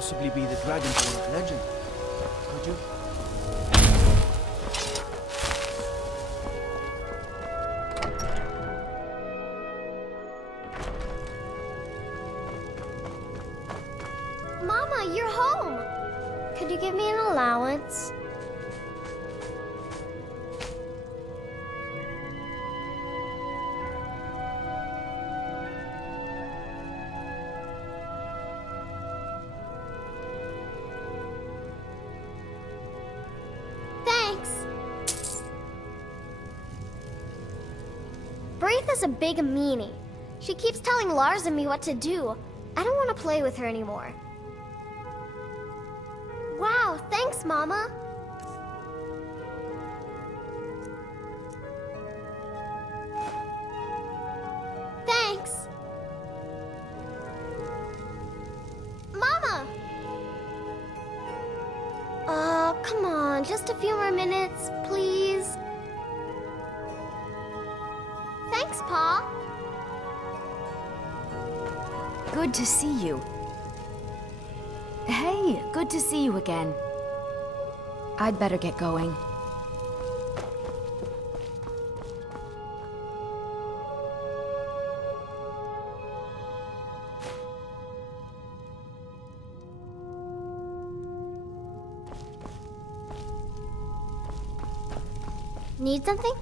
possibly be the Dragonborn of legend, could you? Mama, you're home! Could you give me an allowance? Thanks! Braith is a big meanie. She keeps telling Lars and me what to do. I don't want to play with her anymore. Wow, thanks, Mama. Thanks. Mama! Oh, come on, just a few more minutes, please. Thanks, Pa. Good to see you. Hey, good to see you again. I'd better get going. Need something?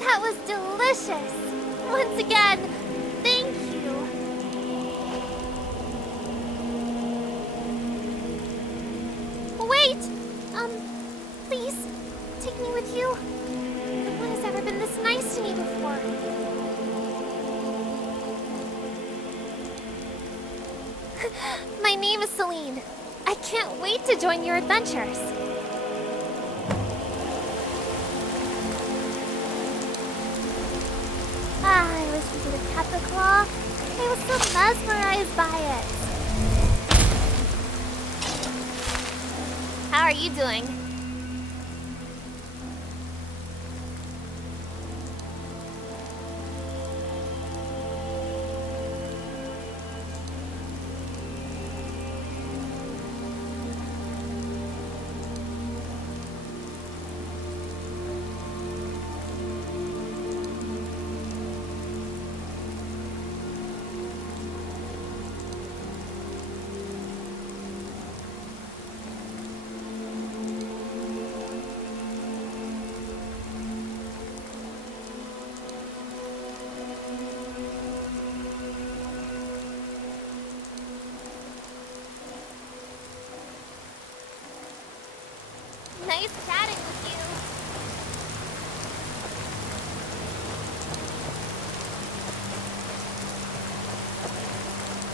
That was delicious. Once again, thank you. Wait! Please, take me with you. No one has ever been this nice to me before. My name is Celine. I can't wait to join your adventures. I wish we could have kept the claw. I was so mesmerized by it. How are you doing? Nice chatting with you.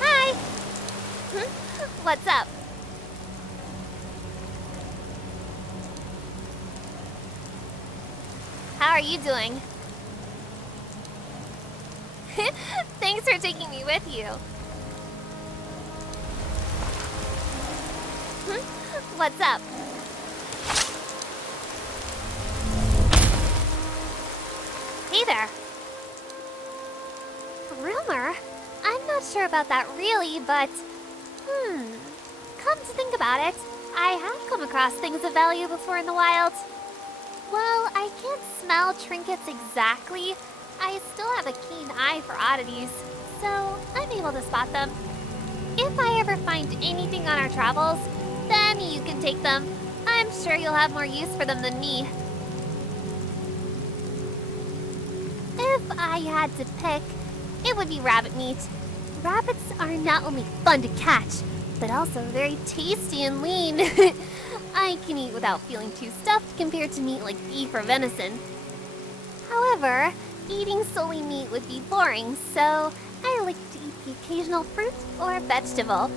Hi. What's up? How are you doing? Thanks for taking me with you. What's up? sure about that really, but... Come to think about it, I have come across things of value before in the wild. While I can't smell trinkets exactly, I still have a keen eye for oddities, so I'm able to spot them. If I ever find anything on our travels, then you can take them. I'm sure you'll have more use for them than me. If I had to pick, it would be rabbit meat. Rabbits are not only fun to catch, but also very tasty and lean. I can eat without feeling too stuffed compared to meat like beef or venison. However, eating solely meat would be boring, so I like to eat the occasional fruit or vegetable.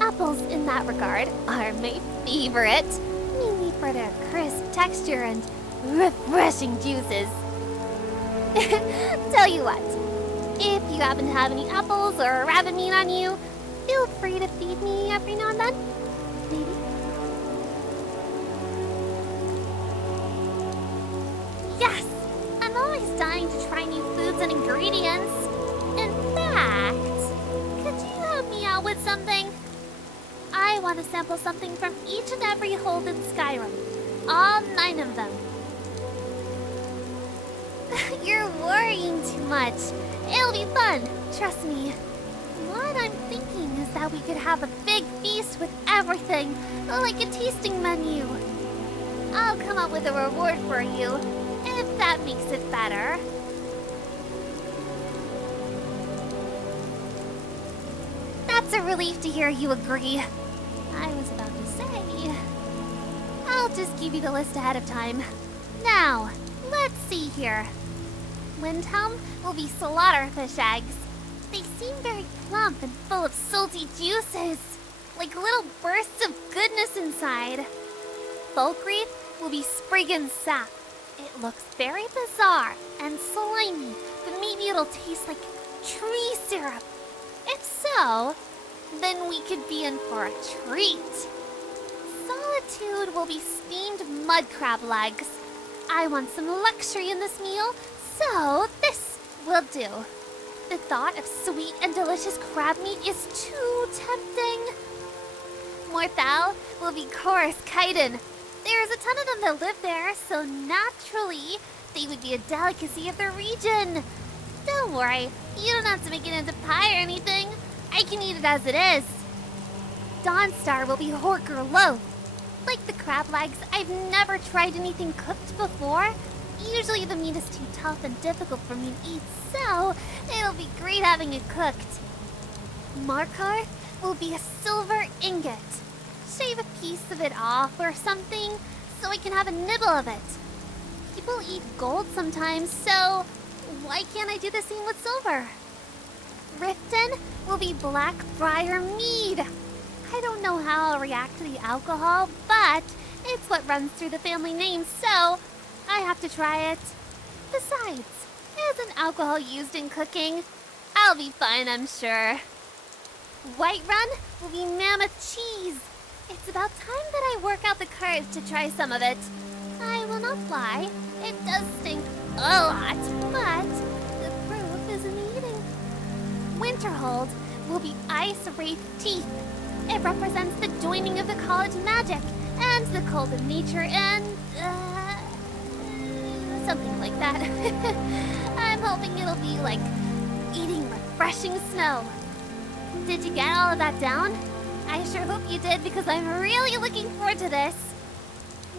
Apples, in that regard, are my favorite, mainly for their crisp texture and refreshing juices. Tell you what, if you happen to have any apples or rabbit meat on you, feel free to feed me every now and then. Maybe. Yes! I'm always dying to try new foods and ingredients. In fact, could you help me out with something? I want to sample something from each and every hold in Skyrim. All 9 of them. You're worrying too much. It'll be fun, trust me. What I'm thinking is that we could have a big feast with everything, like a tasting menu. I'll come up with a reward for you, if that makes it better. That's a relief to hear you agree. I was about to say... I'll just give you the list ahead of time. Now, let's see here. Windhelm will be slaughterfish eggs. They seem very plump and full of salty juices, like little bursts of goodness inside. Folkreath will be Spriggan sap. It looks very bizarre and slimy, but maybe it'll taste like tree syrup. If so, then we could be in for a treat. Solitude will be steamed mud crab legs. I want some luxury in this meal, so this will do. The thought of sweet and delicious crab meat is too tempting. Morthal will be Chorus chitin. There's a ton of them that live there, so naturally, they would be a delicacy of the region. Don't worry, you don't have to make it into pie or anything. I can eat it as it is. Dawnstar will be Horker loaf. Like the crab legs, I've never tried anything cooked before. Usually the meat is too tough and difficult for me to eat, so it'll be great having it cooked. Markarth will be a silver ingot. Shave a piece of it off or something so I can have a nibble of it. People eat gold sometimes, so why can't I do the same with silver? Riften will be Blackbriar mead. I don't know how I'll react to the alcohol, but it's what runs through the family name, so I have to try it. Besides, isn't alcohol used in cooking? I'll be fine, I'm sure. Whiterun will be mammoth cheese. It's about time that I work out the courage to try some of it. I will not lie, it does stink a lot, but the proof is in the eating. Winterhold will be Ice Wraith teeth. It represents the joining of the college magic and the cold of nature and something like that. I'm hoping it'll be like eating refreshing snow. Did you get all of that down? I sure hope you did, because I'm really looking forward to this.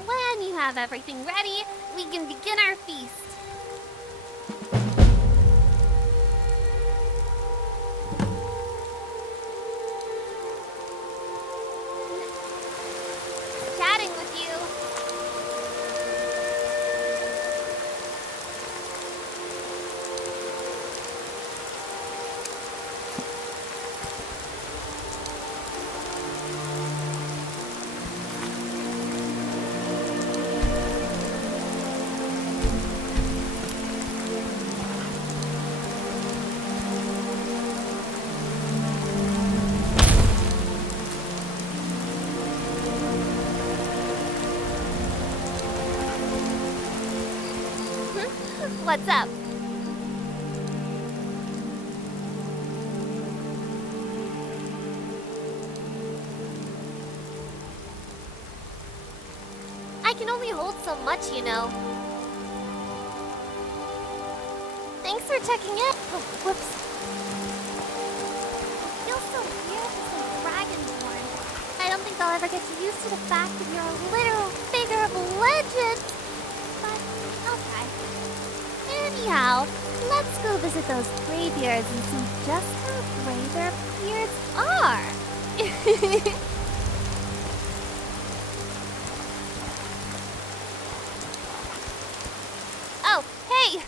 When you have everything ready, we can begin our feast. Chatting with you. What's up? so much, you know. Thanks for checking in. Oh, whoops. It feels so weird to say dragonborn. I don't think I'll ever get used to the fact that you're a literal figure of legend. But, okay. Anyhow, let's go visit those graybeards and see just how gray their beards are. Oh, hey!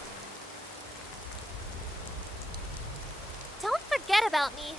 Don't forget about me.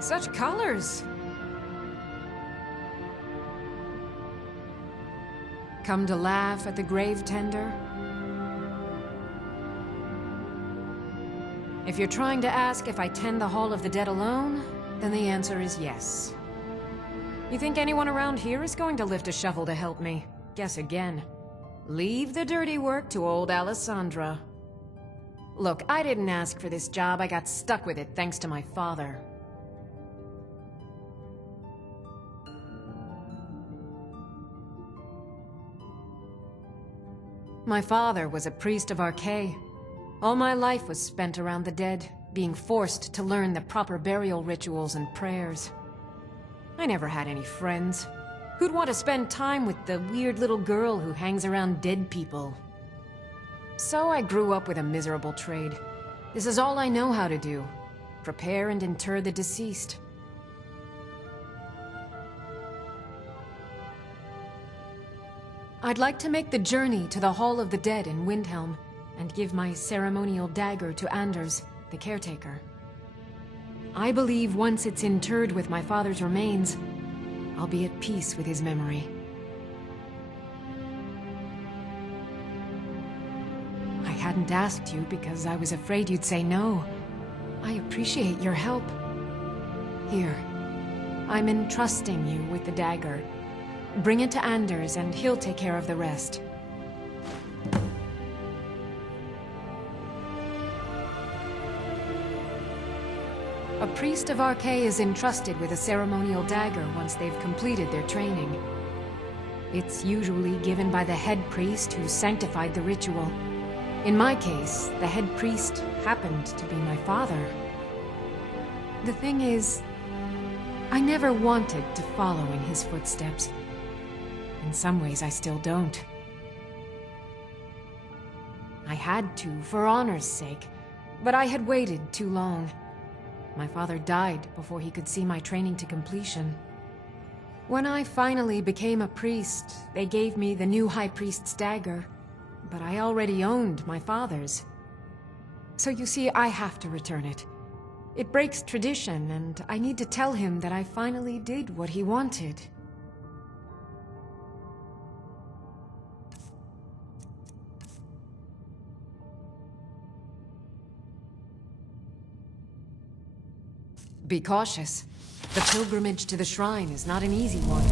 Such colors! Come to laugh at the grave tender? If you're trying to ask if I tend the Hall of the Dead alone, then the answer is yes. You think anyone around here is going to lift a shovel to help me? Guess again. Leave the dirty work to old Alessandra. Look, I didn't ask for this job, I got stuck with it thanks to my father. My father was a priest of Archay. All my life was spent around the dead, being forced to learn the proper burial rituals and prayers. I never had any friends. Who'd want to spend time with the weird little girl who hangs around dead people? So I grew up with a miserable trade. This is all I know how to do. Prepare and inter the deceased. I'd like to make the journey to the Hall of the Dead in Windhelm, and give my ceremonial dagger to Anders, the caretaker. I believe once it's interred with my father's remains, I'll be at peace with his memory. I hadn't asked you because I was afraid you'd say no. I appreciate your help. Here, I'm entrusting you with the dagger. Bring it to Anders and he'll take care of the rest. A priest of Archay is entrusted with a ceremonial dagger once they've completed their training. It's usually given by the head priest who sanctified the ritual. In my case, the head priest happened to be my father. The thing is, I never wanted to follow in his footsteps. In some ways, I still don't. I had to, for honor's sake, but I had waited too long. My father died before he could see my training to completion. When I finally became a priest, they gave me the new High Priest's dagger, but I already owned my father's. So you see, I have to return it. It breaks tradition, and I need to tell him that I finally did what he wanted. Be cautious. The pilgrimage to the shrine is not an easy one.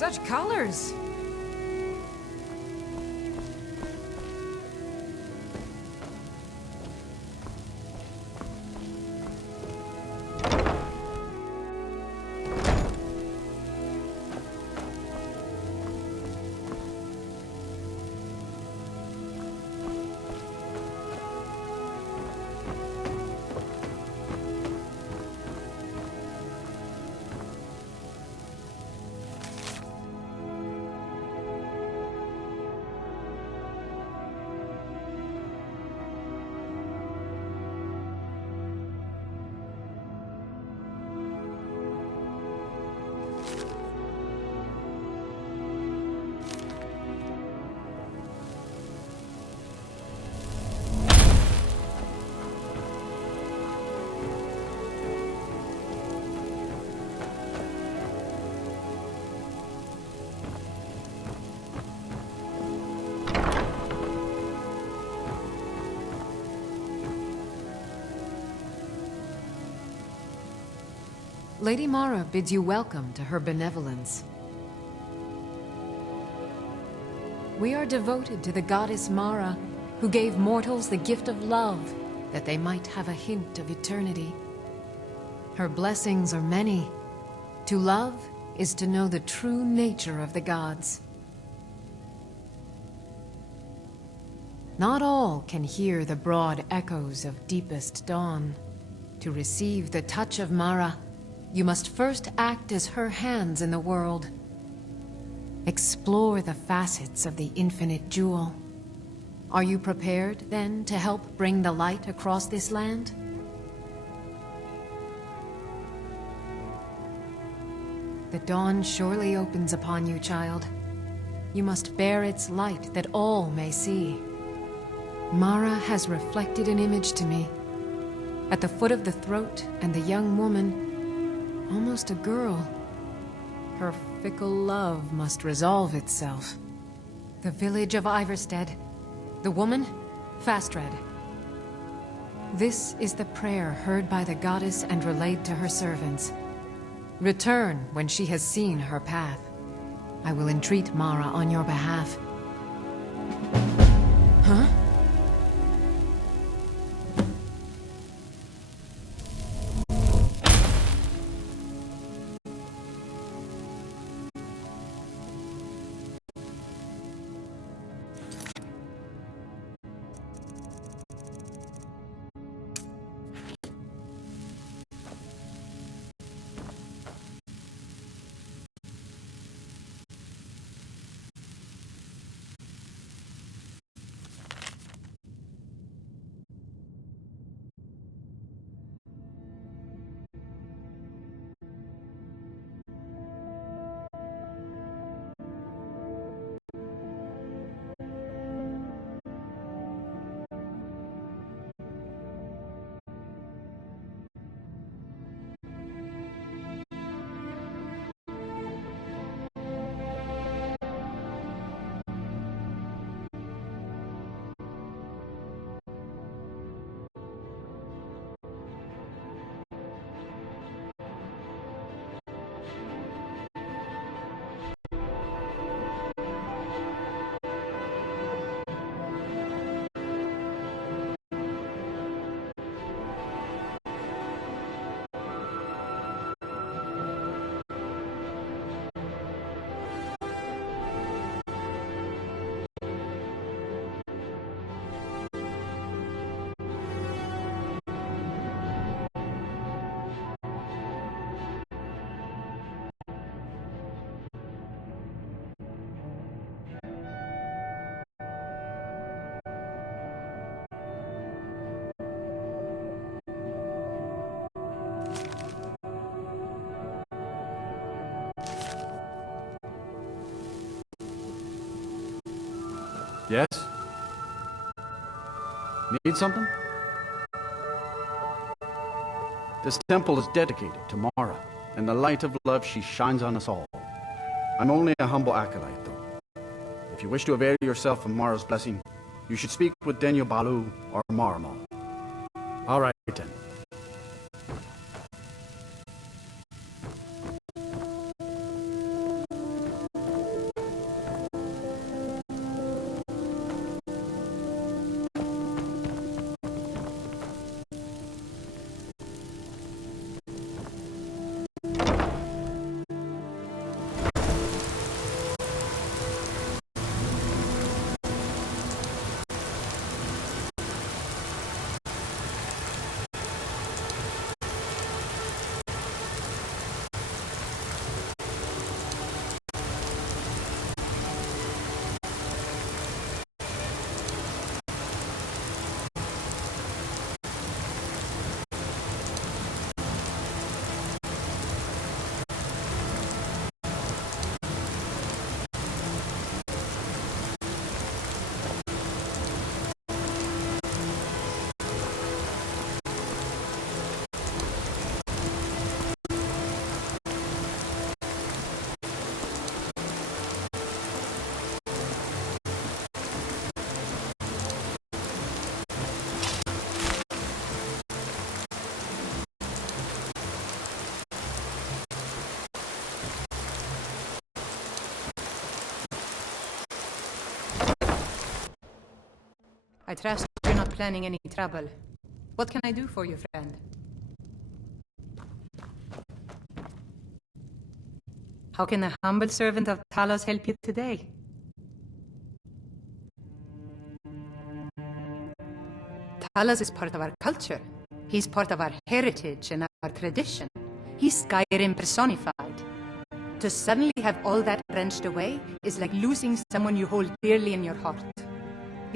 Such colors! Lady Mara bids you welcome to her benevolence. We are devoted to the goddess Mara, who gave mortals the gift of love, that they might have a hint of eternity. Her blessings are many. To love is to know the true nature of the gods. Not all can hear the broad echoes of deepest dawn. To receive the touch of Mara, you must first act as her hands in the world. Explore the facets of the infinite jewel. Are you prepared, then, to help bring the light across this land? The dawn surely opens upon you, child. You must bear its light that all may see. Mara has reflected an image to me. At the foot of the throat and the young woman, almost a girl. Her fickle love must resolve itself. The village of Iverstead. The woman, Fastred. This is the prayer heard by the goddess and relayed to her servants. Return when she has seen her path. I will entreat Mara on your behalf. Huh? Yes? Need something? This temple is dedicated to Mara, and the light of love she shines on us all. I'm only a humble acolyte, though. If you wish to avail yourself of Mara's blessing, you should speak with Denyo Balu or Marmal. All right, then. I trust you're not planning any trouble. What can I do for you, friend? How can the humble servant of Talos help you today? Talos is part of our culture. He's part of our heritage and our tradition. He's Skyrim personified. To suddenly have all that wrenched away is like losing someone you hold dearly in your heart.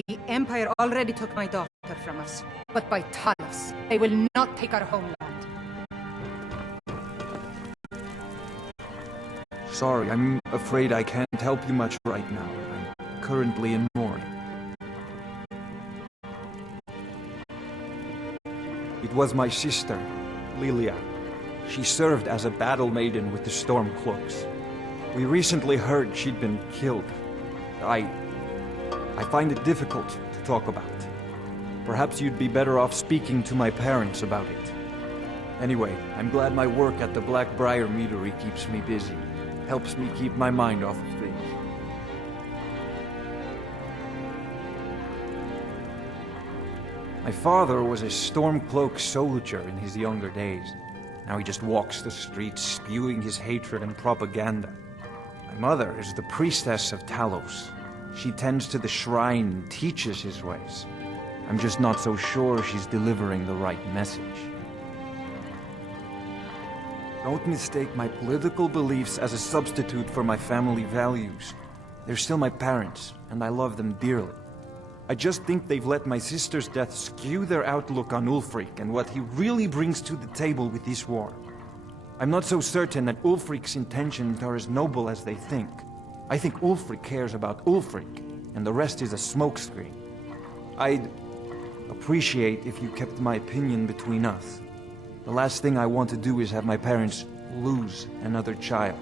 The Empire already took my daughter from us, but by Talos, they will not take our homeland. Sorry, I'm afraid I can't help you much right now. I'm currently in mourning. It was my sister, Lilia. She served as a battle maiden with the Stormcloaks. We recently heard she'd been killed. I find it difficult to talk about. Perhaps you'd be better off speaking to my parents about it. Anyway, I'm glad my work at the Blackbriar Meadery keeps me busy. Helps me keep my mind off of things. My father was a Stormcloak soldier in his younger days. Now he just walks the streets spewing his hatred and propaganda. My mother is the priestess of Talos. She tends to the shrine and teaches his ways. I'm just not so sure she's delivering the right message. Don't mistake my political beliefs as a substitute for my family values. They're still my parents, and I love them dearly. I just think they've let my sister's death skew their outlook on Ulfric and what he really brings to the table with this war. I'm not so certain that Ulfric's intentions are as noble as they think. I think Ulfric cares about Ulfric, and the rest is a smokescreen. I'd appreciate if you kept my opinion between us. The last thing I want to do is have my parents lose another child.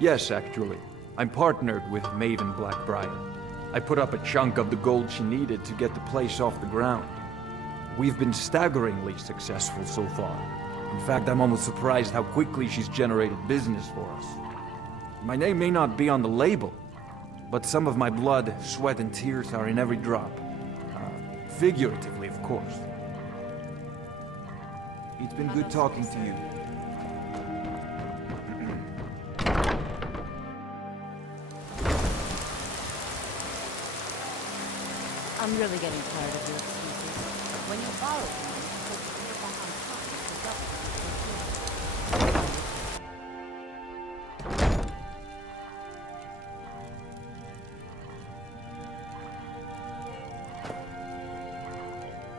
Yes, actually. I'm partnered with Maven Blackbriar. I put up a chunk of the gold she needed to get the place off the ground. We've been staggeringly successful so far. In fact, I'm almost surprised how quickly she's generated business for us. My name may not be on the label, but some of my blood, sweat, and tears are in every drop. Figuratively, of course. It's been good talking to you. I'm really getting tired of your excuses. When you borrow from me, you're supposed to put it back on top of the double.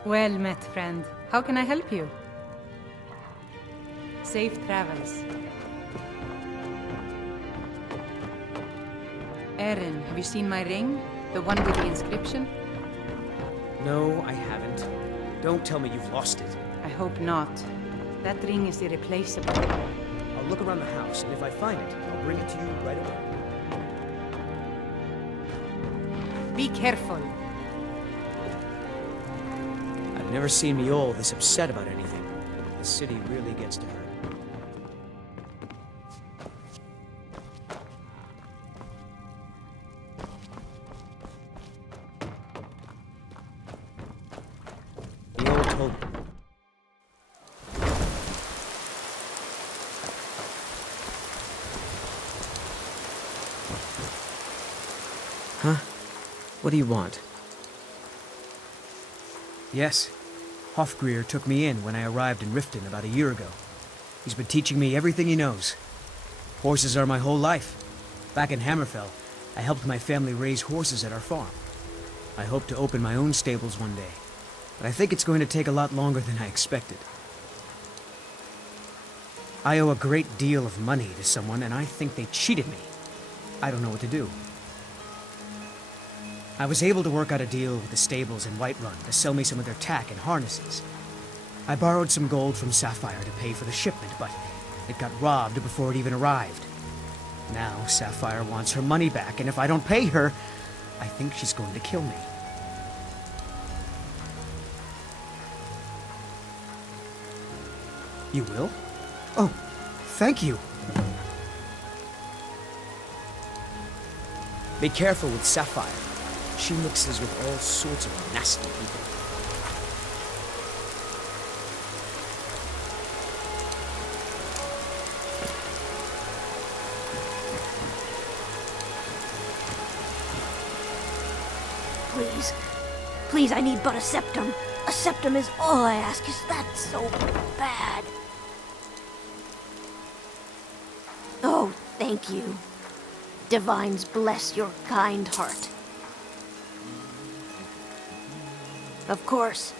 Well met, friend. How can I help you? Safe travels. Erin, have you seen my ring? The one with the inscription? No, I haven't. Don't tell me you've lost it. I hope not. That ring is irreplaceable. I'll look around the house, and if I find it, I'll bring it to you right away. Be careful. I've never seen Miol this upset about anything. The city really gets to her. Miol told me. Huh? What do you want? Yes. Hofgreer took me in when I arrived in Riften about a year ago. He's been teaching me everything he knows. Horses are my whole life. Back in Hammerfell, I helped my family raise horses at our farm. I hope to open my own stables one day, but I think it's going to take a lot longer than I expected. I owe a great deal of money to someone, and I think they cheated me. I don't know what to do. I was able to work out a deal with the stables in Whiterun to sell me some of their tack and harnesses. I borrowed some gold from Sapphire to pay for the shipment, but it got robbed before it even arrived. Now Sapphire wants her money back, and if I don't pay her, I think she's going to kill me. You will? Oh, thank you. Be careful with Sapphire. She mixes with all sorts of nasty people. Please. Please, I need but a septum. A septum is all I ask. Is that so bad? Oh, thank you. Divines bless your kind heart. Of course.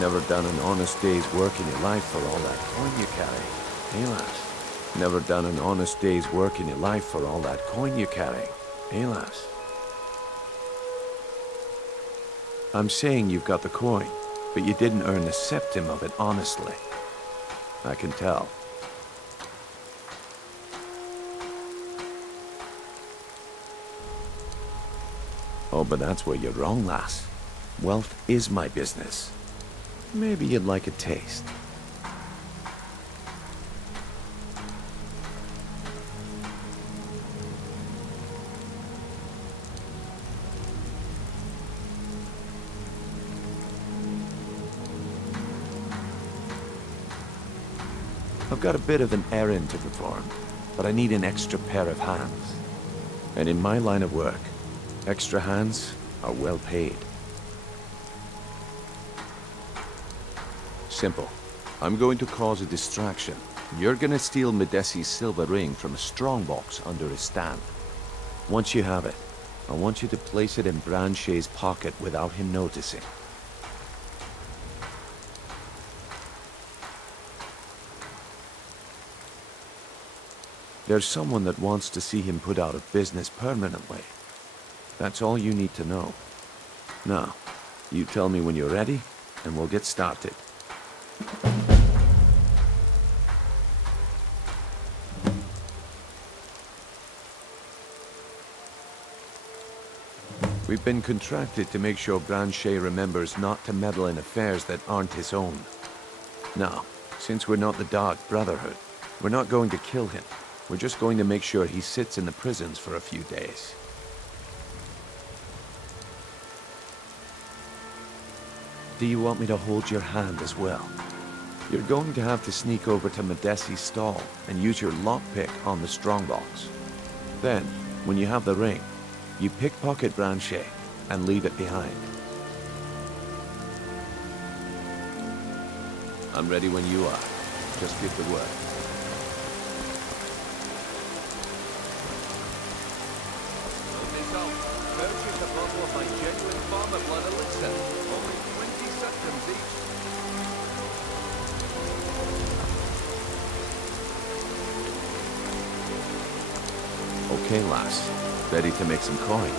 Never done an honest day's work in your life for all that coin you carry, eh, lass? Never done an honest day's work in your life for all that coin you carry, eh, lass? I'm saying you've got the coin, but you didn't earn a septim of it honestly. I can tell. Oh, but that's where you're wrong, lass. Wealth is my business. Maybe you'd like a taste. I've got a bit of an errand to perform, but I need an extra pair of hands. And in my line of work, extra hands are well paid. Simple. I'm going to cause a distraction. You're gonna steal Medesi's silver ring from a strongbox under his stand. Once you have it, I want you to place it in Branche's pocket without him noticing. There's someone that wants to see him put out of business permanently. That's all you need to know. Now, you tell me when you're ready, and we'll get started. We've been contracted to make sure Branche remembers not to meddle in affairs that aren't his own. Now, since we're not the Dark Brotherhood, we're not going to kill him. We're just going to make sure he sits in the prisons for a few days. Do you want me to hold your hand as well? You're going to have to sneak over to Medesi's stall and use your lockpick on the strongbox. Then, when you have the ring, you pickpocket Branche and leave it behind. I'm ready when you are. Just give the word. Purchase a bottle of my genuine farmer blood elixir. Only 20 septums each. Okay, lass. Ready to make some coin.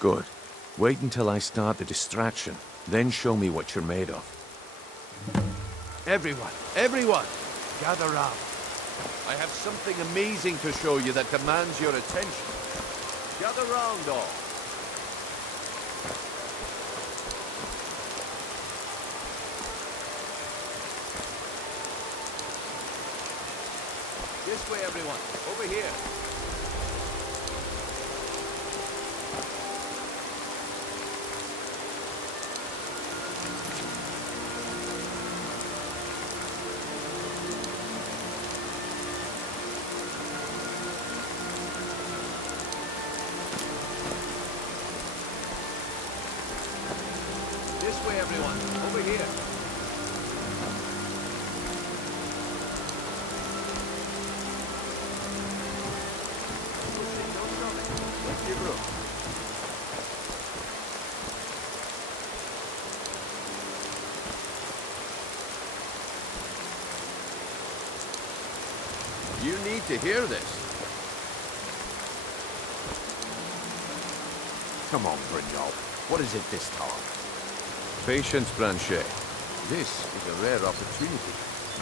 Good. Wait until I start the distraction, then show me what you're made of. Everyone, gather round. I have something amazing to show you that demands your attention. Gather round, all. This way, everyone. Over here. This way, everyone. Over here. Pushing, no shoving. What's your room? You need to hear this. Come on, Brindle. What is it this time? Patience, Branche. This is a rare opportunity.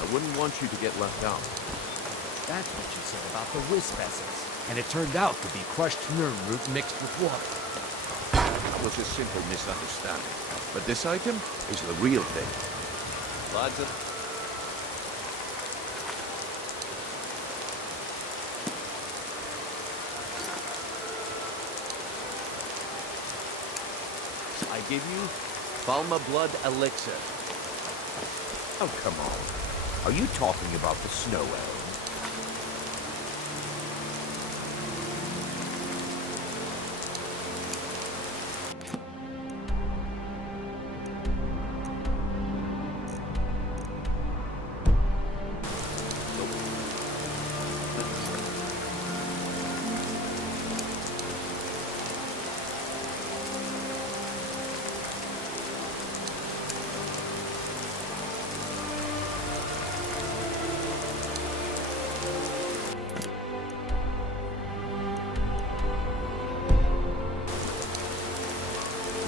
I wouldn't want you to get left out. That's what you said about the wisp essence. And it turned out to be crushed nerve root mixed with water. That was a simple misunderstanding. But this item is the real thing. Lads, I give you Falma blood elixir. Oh, come on. Are you talking about the snow elm?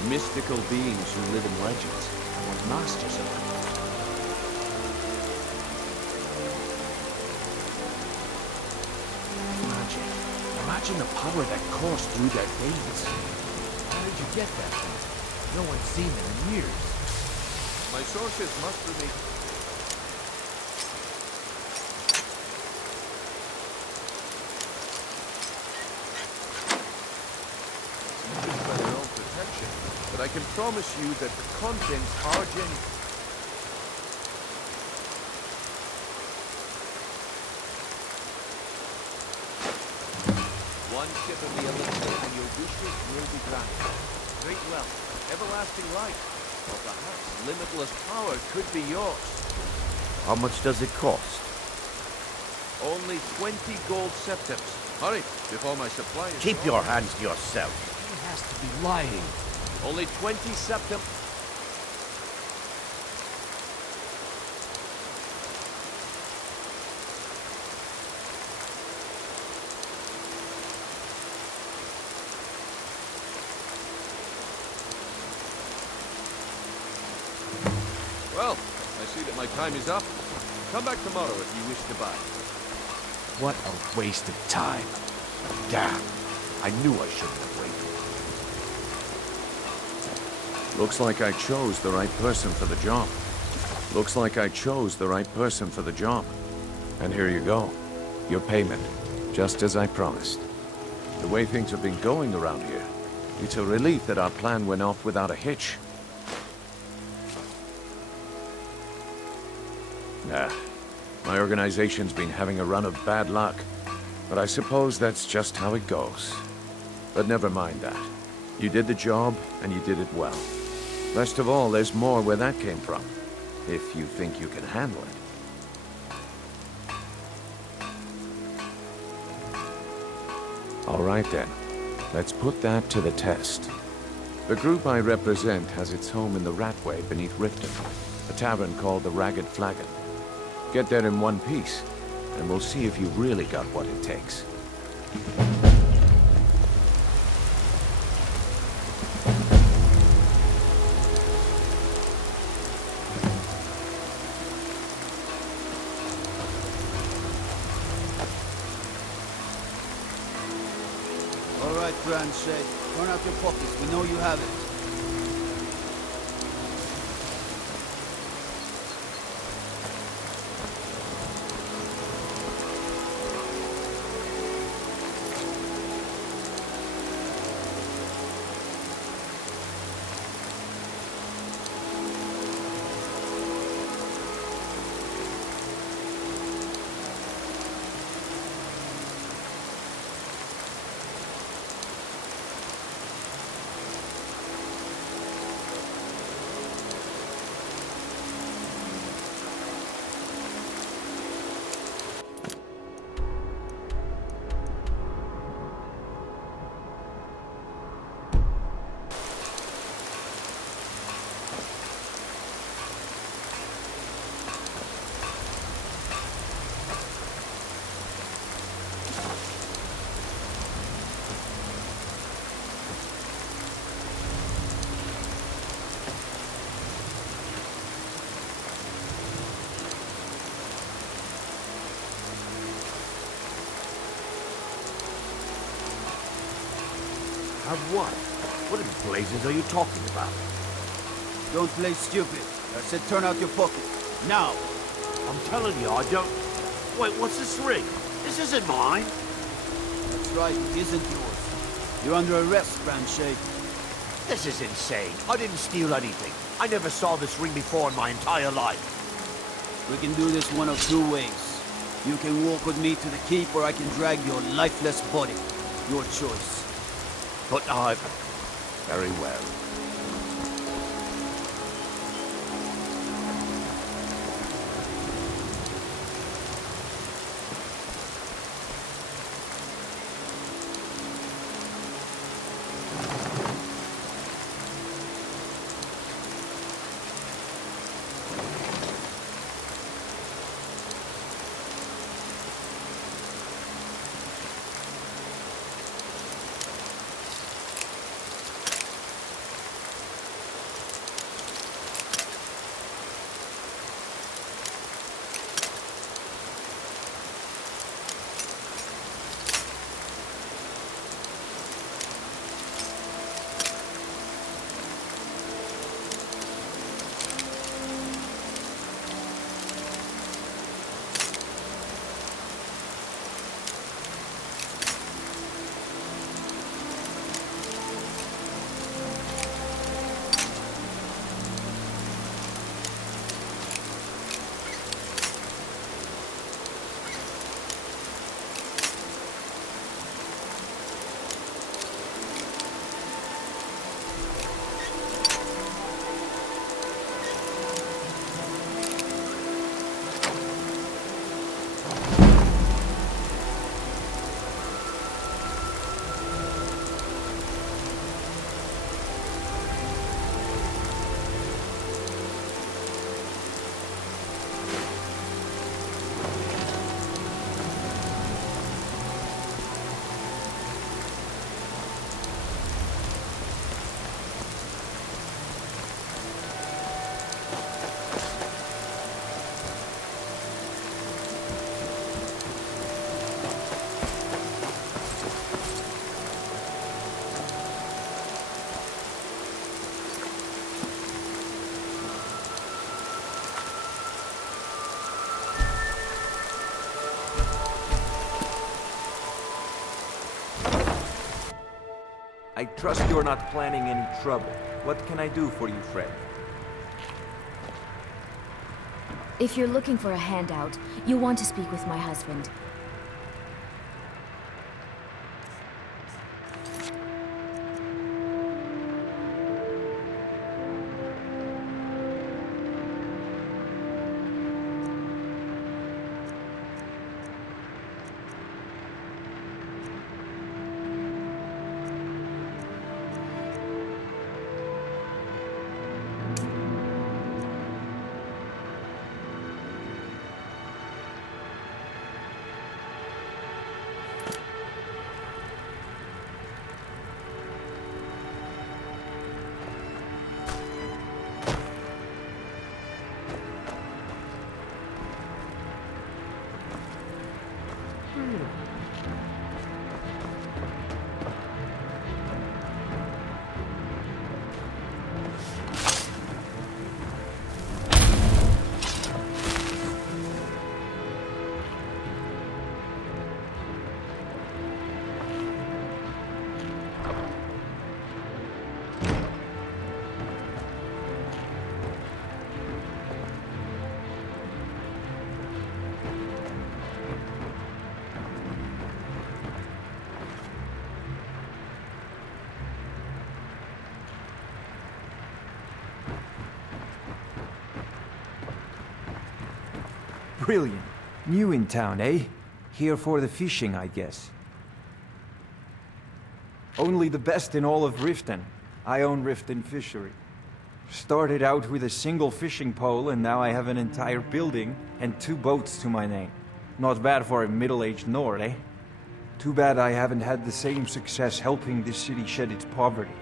Mystical beings who live in legends and are masters of them. Magic. Imagine the power that coursed through their veins. How did you get that from? No one's seen them in years. My sources must remain... by their own protection, but I can promise you that the contents are genuine. One sip of the elixir and your wishes will be granted. Great wealth, everlasting life, or perhaps limitless power could be yours. How much does it cost? Only 20 gold septims. Hurry, before my supply is Keep gone. your hands to yourself. He has to be lying. Only 20 septims. Well, I see that my time is up. Come back tomorrow if you wish to buy. What a waste of time. Damn. I knew I shouldn't have waited. Looks like I chose the right person for the job. Looks like I chose the right person for the job. And here you go. Your payment. Just as I promised. The way things have been going around here, it's a relief that our plan went off without a hitch. Nah. My organization's been having a run of bad luck. But I suppose that's just how it goes. But never mind that. You did the job, and you did it well. Best of all, there's more where that came from. If you think you can handle it. All right then. Let's put that to the test. The group I represent has its home in the Ratway beneath Riften, a tavern called the Ragged Flagon. Get there in one piece, and we'll see if you've really got what it takes. All right, Grand Shay. Turn out your pockets. We know you have it. Have what? What in blazes are you talking about? Don't play stupid. I said turn out your pockets. Now! I'm telling you, I don't... Wait, what's this ring? This isn't mine. That's right, it isn't yours. You're under arrest, Grand Shay. This is insane. I didn't steal anything. I never saw this ring before in my entire life. We can do this one of two ways. You can walk with me to the keep, or I can drag your lifeless body. Your choice. But I... Very well. I trust you're not planning any trouble. What can I do for you, friend? If you're looking for a handout, you'll want to speak with my husband. Brilliant. New in town, eh? Here for the fishing, I guess. Only the best in all of Riften. I own Riften Fishery. Started out with a single fishing pole, and now I have an entire building and 2 boats to my name. Not bad for a middle-aged Nord, eh? Too bad I haven't had the same success helping this city shed its poverty.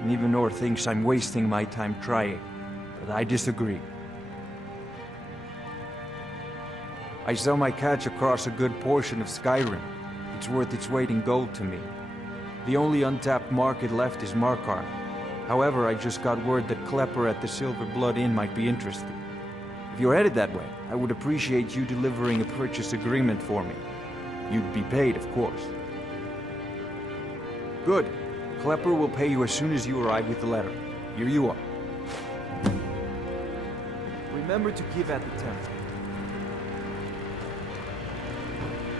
And even Nord thinks I'm wasting my time trying. But I disagree. I sell my catch across a good portion of Skyrim. It's worth its weight in gold to me. The only untapped market left is Markarth. However, I just got word that Klepper at the Silver Blood Inn might be interested. If you're headed that way, I would appreciate you delivering a purchase agreement for me. You'd be paid, of course. Good. Klepper will pay you as soon as you arrive with the letter. Here you are. Remember to give at the temple.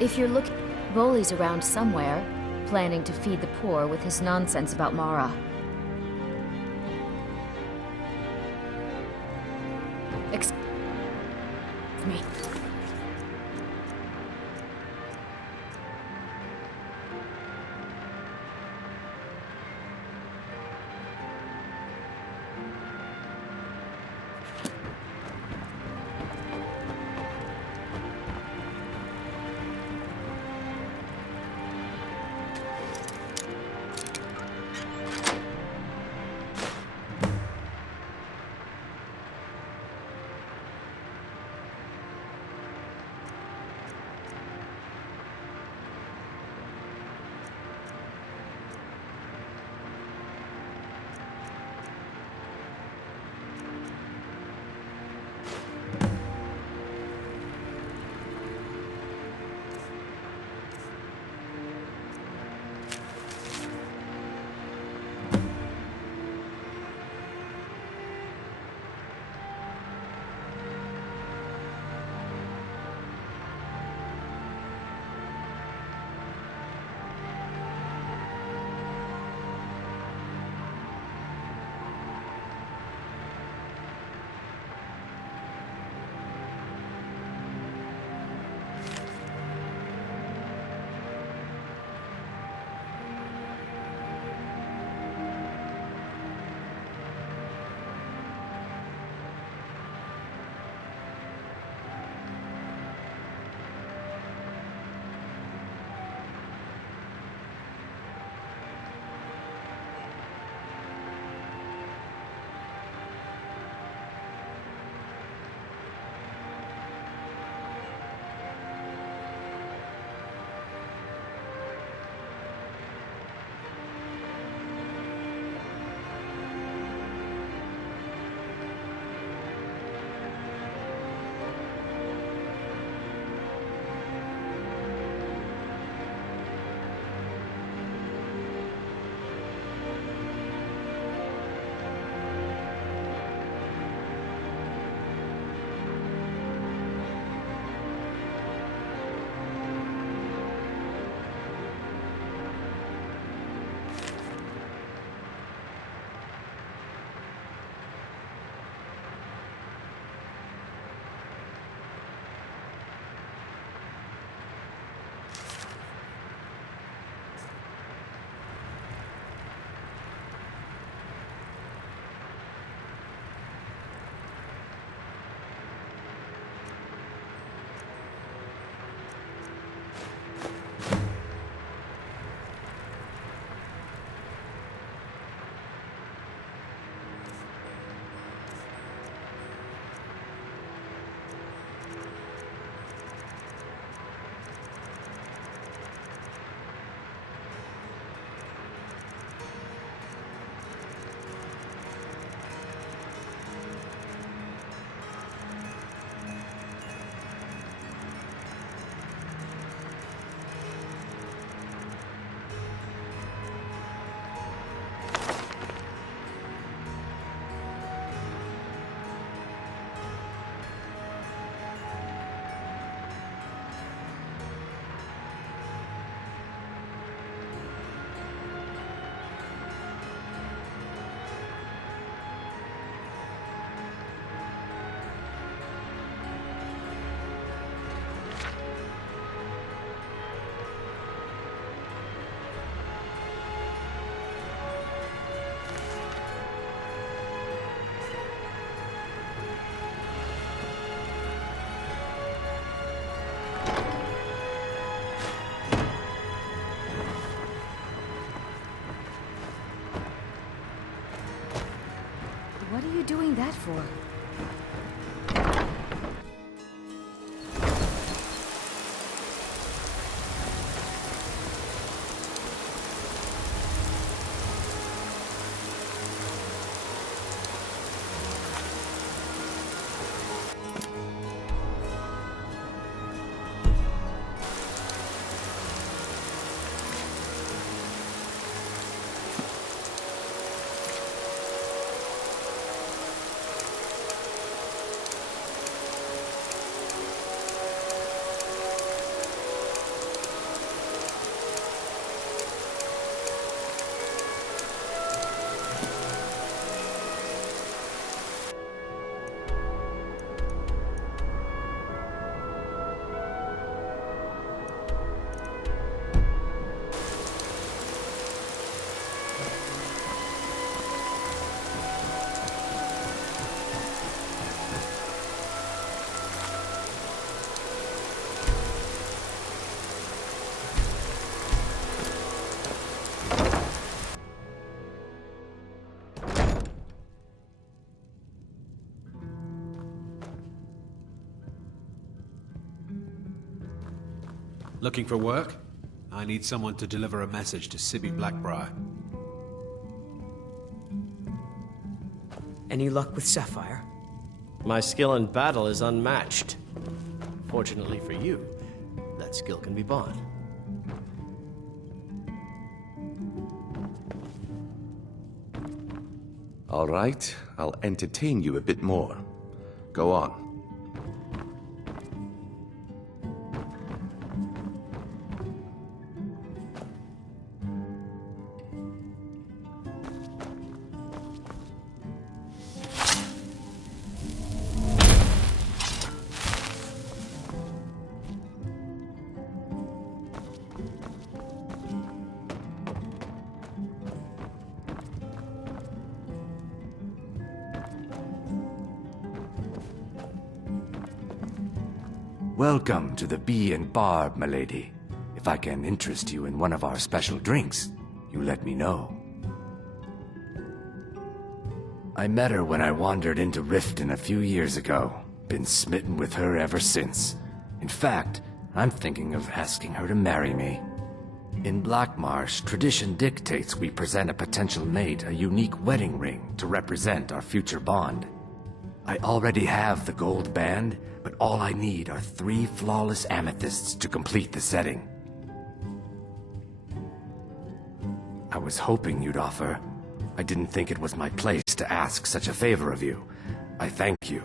If you're looking... Bolly's around somewhere, planning to feed the poor with his nonsense about Mara. Excuse me. you doing that for? Looking for work? I need someone to deliver a message to Sibby Blackbriar. Any luck with Sapphire? My skill in battle is unmatched. Fortunately for you, that skill can be bought. All right, I'll entertain you a bit more. Go on. Welcome to the Bee and Barb, milady. If I can interest you in one of our special drinks, you let me know. I met her when I wandered into Riften a few years ago. Been smitten with her ever since. In fact, I'm thinking of asking her to marry me. In Blackmarsh, tradition dictates we present a potential mate a unique wedding ring to represent our future bond. I already have the gold band, but all I need are 3 flawless amethysts to complete the setting. I was hoping you'd offer. I didn't think it was my place to ask such a favor of you. I thank you.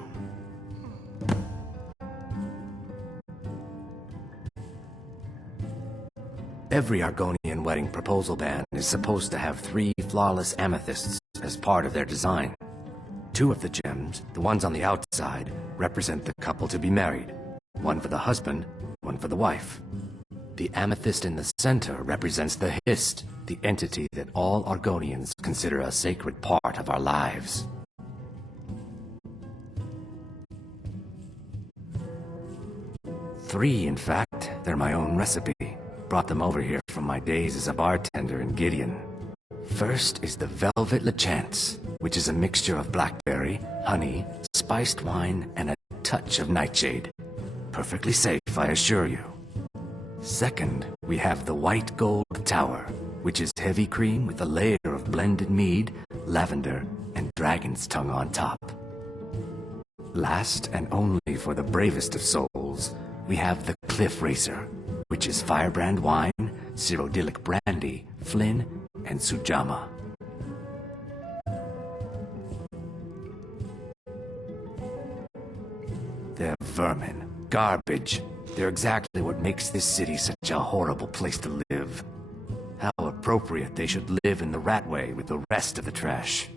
Every Argonian wedding proposal band is supposed to have 3 flawless amethysts as part of their design. 2 of the gems, the ones on the outside, represent the couple to be married. 1 for the husband, 1 for the wife. The amethyst in the center represents the Hist, the entity that all Argonians consider a sacred part of our lives. Three, in fact. They're my own recipe. Brought them over here from my days as a bartender in Gideon. First is the Velvet Lechance, which is a mixture of blackberry, honey, spiced wine, and a touch of nightshade. Perfectly safe, I assure you. Second, we have the White Gold Tower, which is heavy cream with a layer of blended mead, lavender, and dragon's tongue on top. Last, and only for the bravest of souls, we have the Cliff Racer, which is firebrand wine, Cyrodiilic brandy, Flynn, and Sujama. They're vermin, garbage. They're exactly what makes this city such a horrible place to live. How appropriate they should live in the Ratway with the rest of the trash.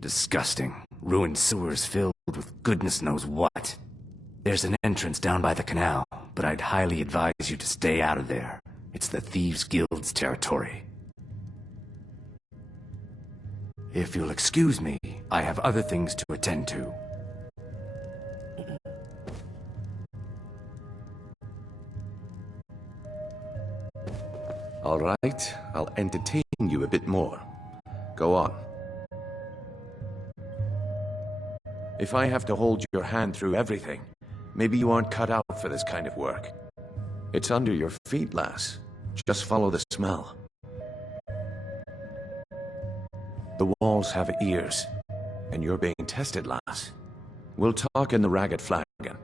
Disgusting. Ruined sewers filled with goodness knows what. There's an entrance down by the canal, but I'd highly advise you to stay out of there. It's the Thieves' Guild's territory. If you'll excuse me, I have other things to attend to. All right, I'll entertain you a bit more. Go on. If I have to hold your hand through everything, maybe you aren't cut out for this kind of work. It's under your feet, lass. Just follow the smell. The walls have ears, and you're being tested, lass. We'll talk in the Ragged Flagon.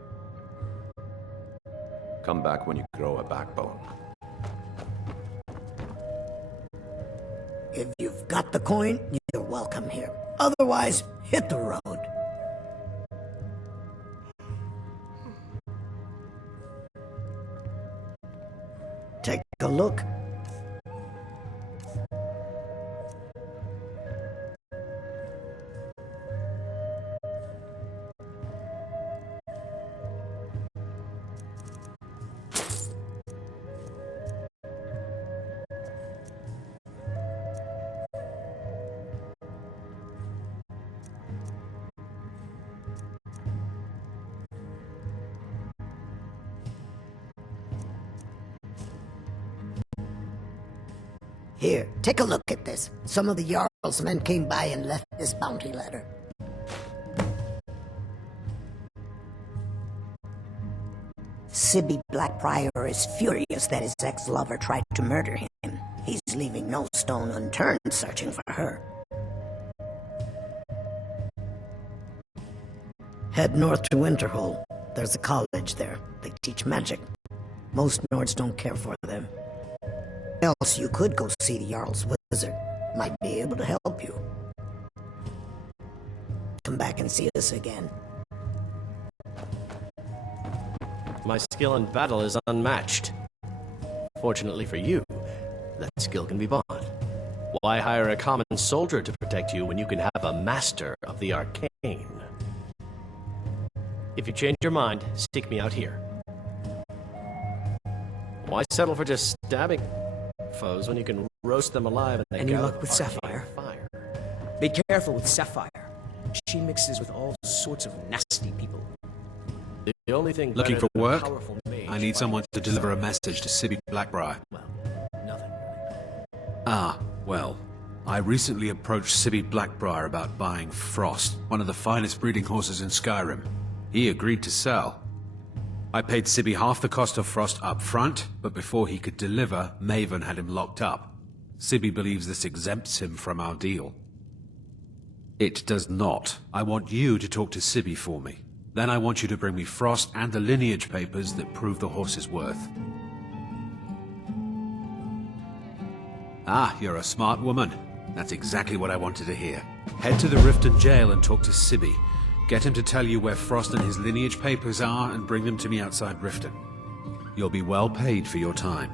Come back when you grow a backbone. If you've got the coin, you're welcome here. Otherwise, hit the road. Take a look. Here, take a look at this. Some of the Jarl's men came by and left this bounty letter. Sibby Blackbriar is furious that his ex-lover tried to murder him. He's leaving no stone unturned searching for her. Head north to Winterhold. There's a college there. They teach magic. Most Nords don't care for them. Else you could go see the Jarl's wizard. Might be able to help you. Come back and see us again. My skill in battle is unmatched. Fortunately for you, that skill can be bought. Why hire a common soldier to protect you when you can have a master of the arcane? If you change your mind, seek me out here. Why settle for just stabbing foes when you can roast them alive and they Any go luck with Sapphire? Fire? Be careful with Sapphire. She mixes with all sorts of nasty people. The only thing Looking better for than a work? powerful mage I need someone to deliver a message to Sibby Blackbriar. Well, nothing really. Ah, well. I recently approached Sibby Blackbriar about buying Frost, one of the finest breeding horses in Skyrim. He agreed to sell. I paid Sibby half the cost of Frost up front, but before he could deliver, Maven had him locked up. Sibby believes this exempts him from our deal. It does not. I want you to talk to Sibby for me. Then I want you to bring me Frost and the lineage papers that prove the horse's worth. Ah, you're a smart woman. That's exactly what I wanted to hear. Head to the Riften jail and talk to Sibby. Get him to tell you where Frost and his lineage papers are and bring them to me outside Riften. You'll be well paid for your time.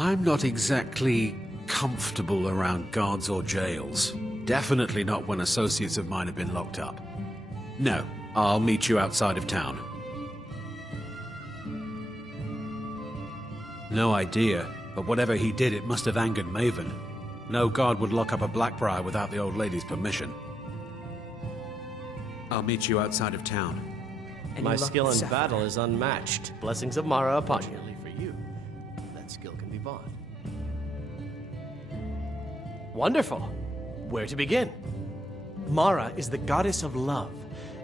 I'm not exactly comfortable around guards or jails. Definitely not when associates of mine have been locked up. No, I'll meet you outside of town. No idea, but whatever he did, it must have angered Maven. No guard would lock up a Blackbriar without the old lady's permission. I'll meet you outside of town. My skill in battle is unmatched. Blessings of Mara upon you. For you, that skill can be bought. Wonderful. Where to begin? Mara is the goddess of love.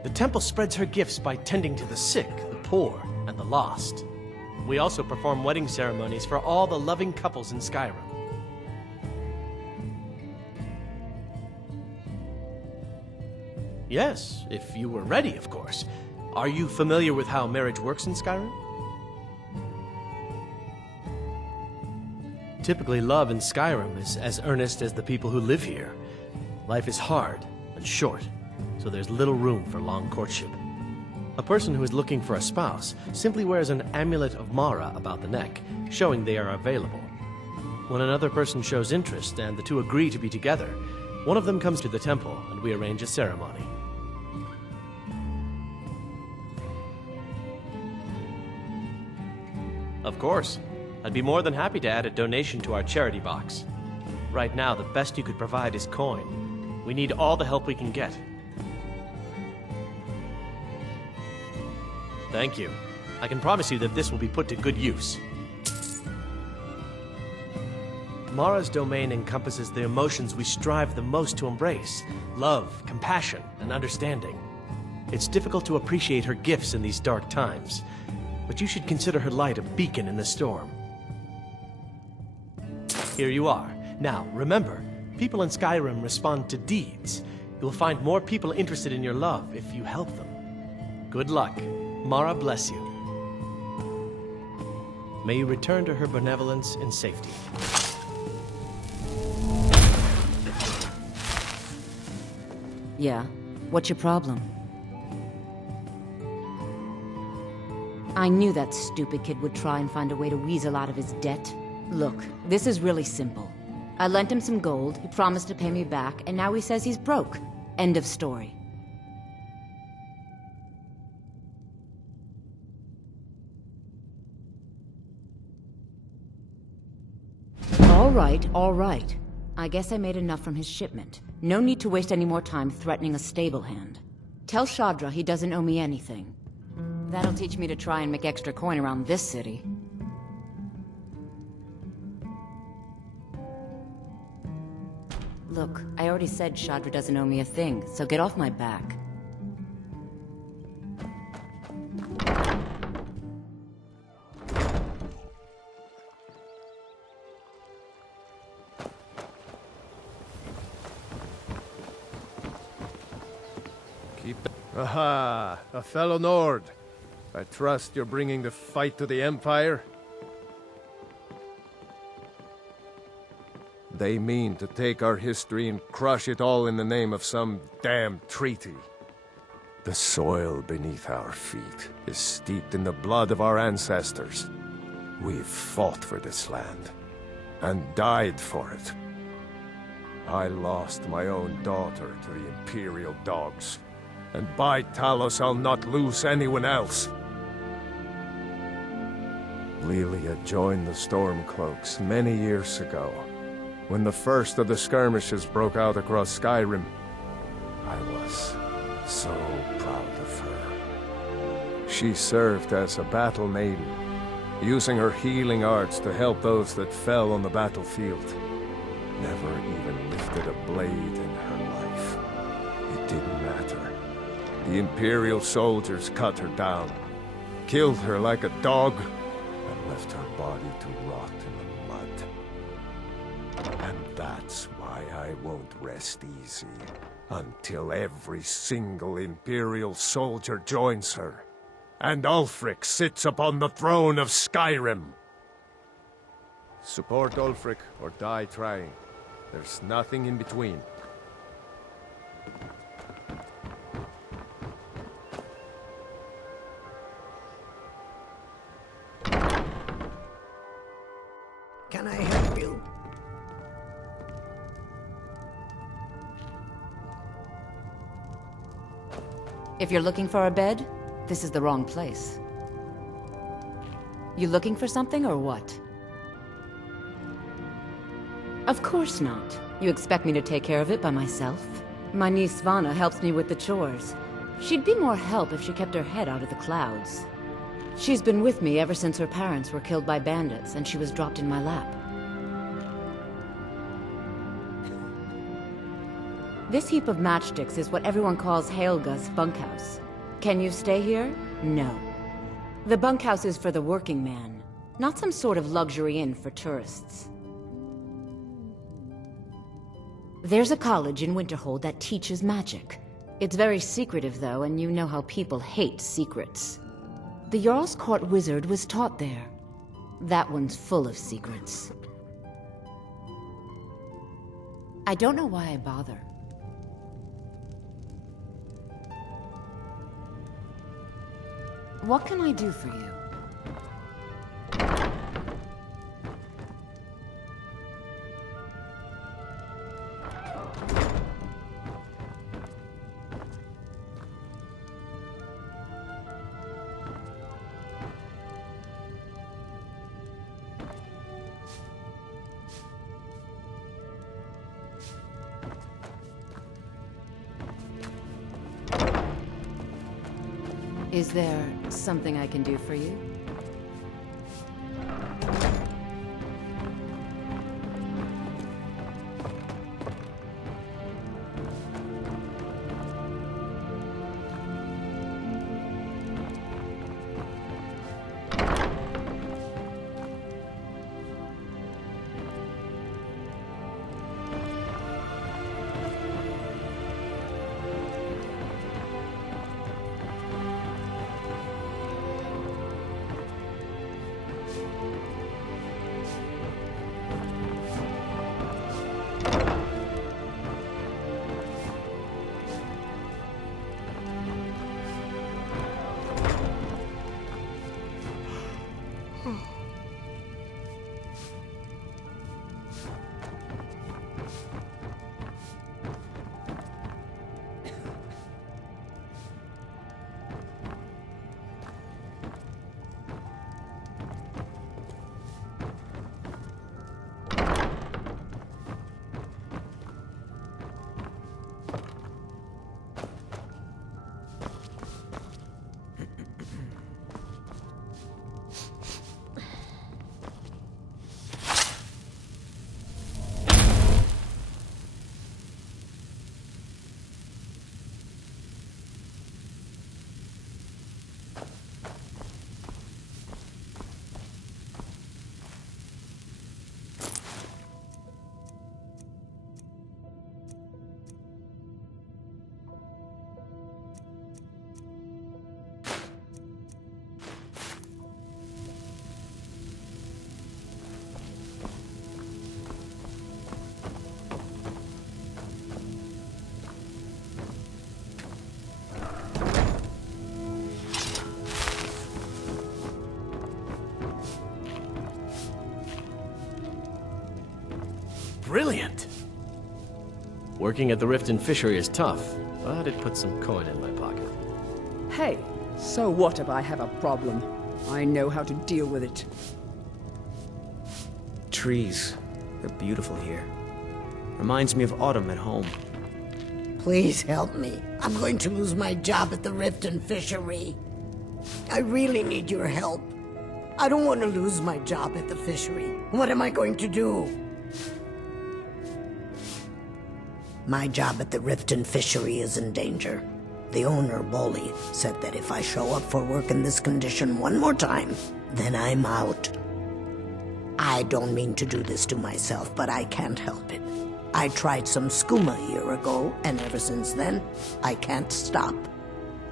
The temple spreads her gifts by tending to the sick, the poor, and the lost. We also perform wedding ceremonies for all the loving couples in Skyrim. Yes, if you were ready, of course. Are you familiar with how marriage works in Skyrim? Typically, love in Skyrim is as earnest as the people who live here. Life is hard and short, so there's little room for long courtship. A person who is looking for a spouse simply wears an amulet of Mara about the neck, showing they are available. When another person shows interest and the two agree to be together, one of them comes to the temple and we arrange a ceremony. Of course. I'd be more than happy to add a donation to our charity box. Right now, the best you could provide is coin. We need all the help we can get. Thank you. I can promise you that this will be put to good use. Mara's domain encompasses the emotions we strive the most to embrace: love, compassion, and understanding. It's difficult to appreciate her gifts in these dark times, but you should consider her light a beacon in the storm. Here you are. Now, remember, people in Skyrim respond to deeds. You'll find more people interested in your love if you help them. Good luck. Mara bless you. May you return to her benevolence in safety. Yeah? What's your problem? I knew that stupid kid would try and find a way to weasel out of his debt. Look, this is really simple. I lent him some gold, he promised to pay me back, and now he says he's broke. End of story. All right. I guess I made enough from his shipment. No need to waste any more time threatening a stable hand. Tell Shadra he doesn't owe me anything. That'll teach me to try and make extra coin around this city. Look, I already said Shadra doesn't owe me a thing, so get off my back. Aha, a fellow Nord. I trust you're bringing the fight to the Empire? They mean to take our history and crush it all in the name of some damn treaty. The soil beneath our feet is steeped in the blood of our ancestors. We've fought for this land, and died for it. I lost my own daughter to the Imperial dogs, and by Talos I'll not lose anyone else. Lilia joined the Stormcloaks many years ago, when the first of the skirmishes broke out across Skyrim. I was so proud of her. She served as a battle maiden, using her healing arts to help those that fell on the battlefield. Never even lifted a blade in her life. It didn't matter. The Imperial soldiers cut her down, killed her like a dog, and left her body to rot in the mud. And that's why I won't rest easy until every single Imperial soldier joins her, and Ulfric sits upon the throne of Skyrim. Support Ulfric or die trying. There's nothing in between. Can I help you? If you're looking for a bed, this is the wrong place. You looking for something or what? Of course not. You expect me to take care of it by myself? My niece Svana helps me with the chores. She'd be more help if she kept her head out of the clouds. She's been with me ever since her parents were killed by bandits and she was dropped in my lap. This heap of matchsticks is what everyone calls Helga's bunkhouse. Can you stay here? No. The bunkhouse is for the working man, not some sort of luxury inn for tourists. There's a college in Winterhold that teaches magic. It's very secretive though, and you know how people hate secrets. The Jarl's Court wizard was taught there. That one's full of secrets. I don't know why I bother. What can I do for you? Is there something I can do for you? Working at the Riften fishery is tough, but it puts some coin in my pocket. Hey, so what if I have a problem? I know how to deal with it. Trees. They're beautiful here. Reminds me of autumn at home. Please help me. I'm going to lose my job at the Riften fishery. I really need your help. I don't want to lose my job at the fishery. What am I going to do? My job at the Riften fishery is in danger. The owner, Bolly, said that if I show up for work in this condition one more time, then I'm out. I don't mean to do this to myself, but I can't help it. I tried some skooma a year ago, and ever since then, I can't stop.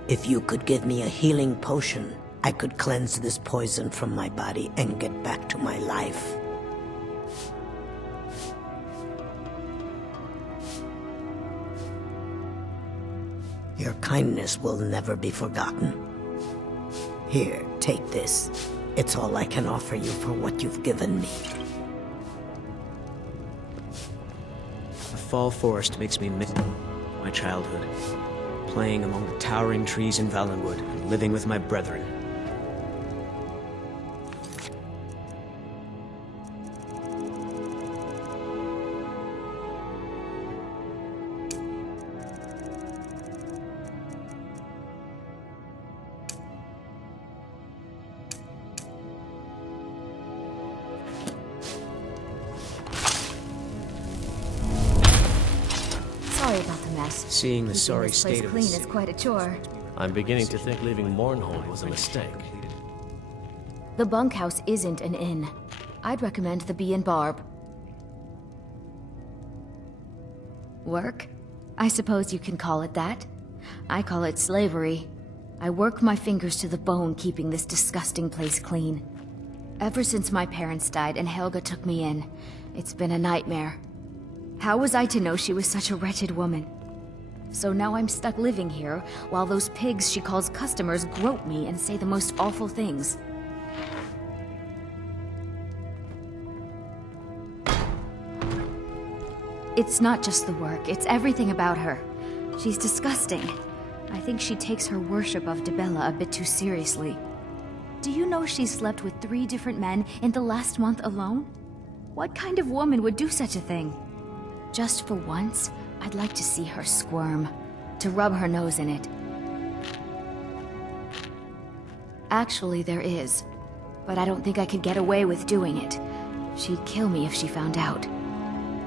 If you could give me a healing potion, I could cleanse this poison from my body and get back to my life. Your kindness will never be forgotten. Here, take this. It's all I can offer you for what you've given me. The fall forest makes me miss my childhood. Playing among the towering trees in Valenwood and living with my brethren. Sorry about the mess. Seeing the Keeping sorry this place state of clean the is quite a chore. I'm beginning to think leaving Mournhold was a mistake. The bunkhouse isn't an inn. I'd recommend the Bee and Barb. Work? I suppose you can call it that. I call it slavery. I work my fingers to the bone keeping this disgusting place clean. Ever since my parents died and Helga took me in, it's been a nightmare. How was I to know she was such a wretched woman? So now I'm stuck living here, while those pigs she calls customers grope me and say the most awful things. It's not just the work, it's everything about her. She's disgusting. I think she takes her worship of Dibella a bit too seriously. Do you know she slept with 3 different men in the last month alone? What kind of woman would do such a thing? Just for once, I'd like to see her squirm, to rub her nose in it. Actually, there is, but I don't think I could get away with doing it. She'd kill me if she found out.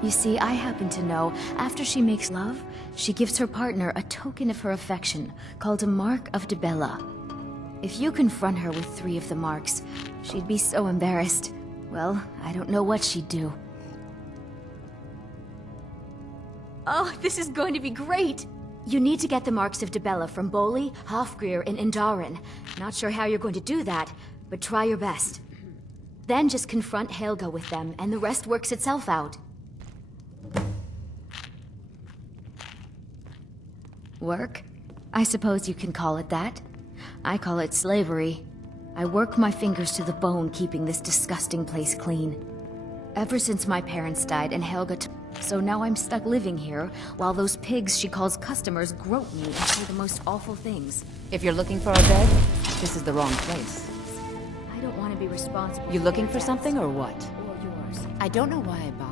You see, I happen to know, after she makes love, she gives her partner a token of her affection, called a Mark of Dibella. If you confront her with 3 of the marks, she'd be so embarrassed. Well, I don't know what she'd do. Oh, this is going to be great! You need to get the marks of Dibella from Bolly, Hofgrir, and Indaren. Not sure how you're going to do that, but try your best. Then just confront Helga with them, and the rest works itself out. Work? I suppose you can call it that. I call it slavery. I work my fingers to the bone keeping this disgusting place clean. Ever since my parents died and Helga so now I'm stuck living here, while those pigs she calls customers grope me and say the most awful things. If you're looking for a bed, this is the wrong place. I don't want to be responsible. You looking for something or what? Or yours. I don't know why I bother.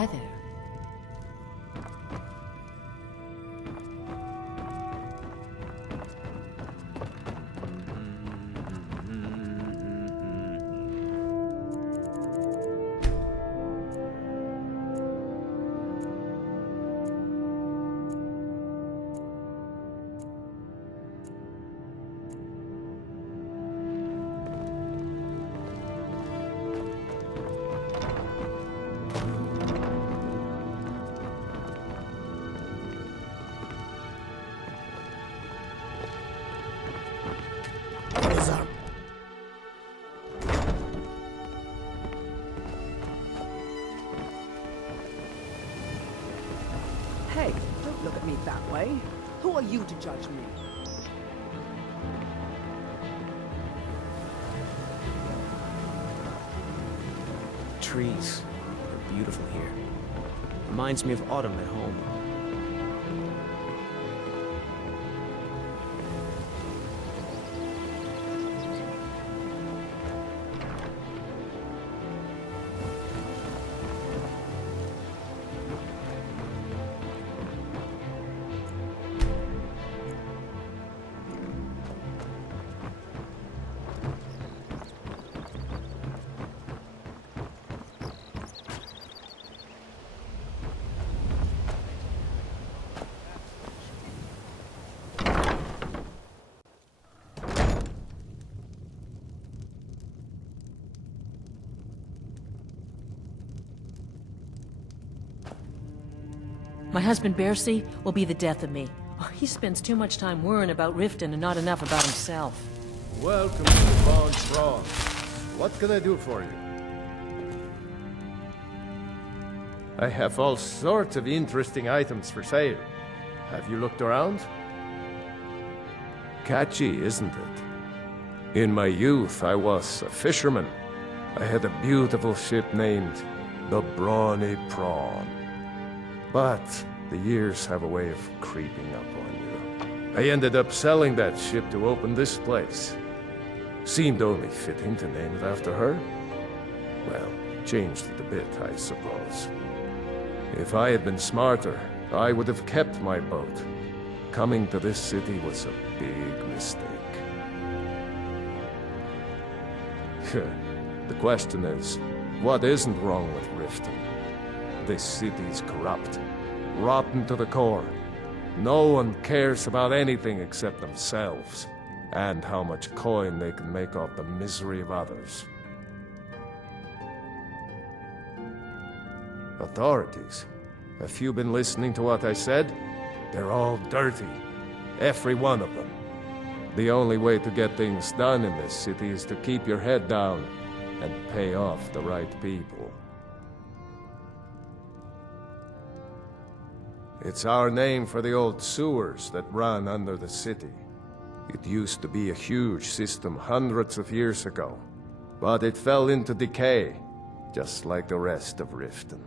Hi there. Hey, don't look at me that way. Who are you to judge me? Trees. They're beautiful here. Reminds me of autumn at home. My husband Bercy will be the death of me. Oh, he spends too much time worrying about Riften and not enough about himself. Welcome to the Bone Frog. What can I do for you? I have all sorts of interesting items for sale. Have you looked around? Catchy, isn't it? In my youth, I was a fisherman. I had a beautiful ship named the Brawny Prawn. But the years have a way of creeping up on you. I ended up selling that ship to open this place. Seemed only fitting to name it after her. Well, changed it a bit, I suppose. If I had been smarter, I would have kept my boat. Coming to this city was a big mistake. The question is, what isn't wrong with Riften? This city's corrupt, rotten to the core. No one cares about anything except themselves, and how much coin they can make off the misery of others. Authorities, have you been listening to what I said? They're all dirty, every one of them. The only way to get things done in this city is to keep your head down and pay off the right people. It's our name for the old sewers that run under the city. It used to be a huge system hundreds of years ago, but it fell into decay, just like the rest of Riften.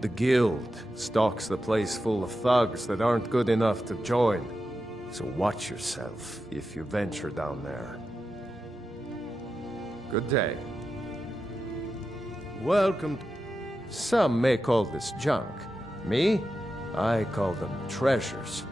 The guild stocks the place full of thugs that aren't good enough to join, so watch yourself if you venture down there. Good day. Welcome. Some may call this junk. Me? I call them treasures.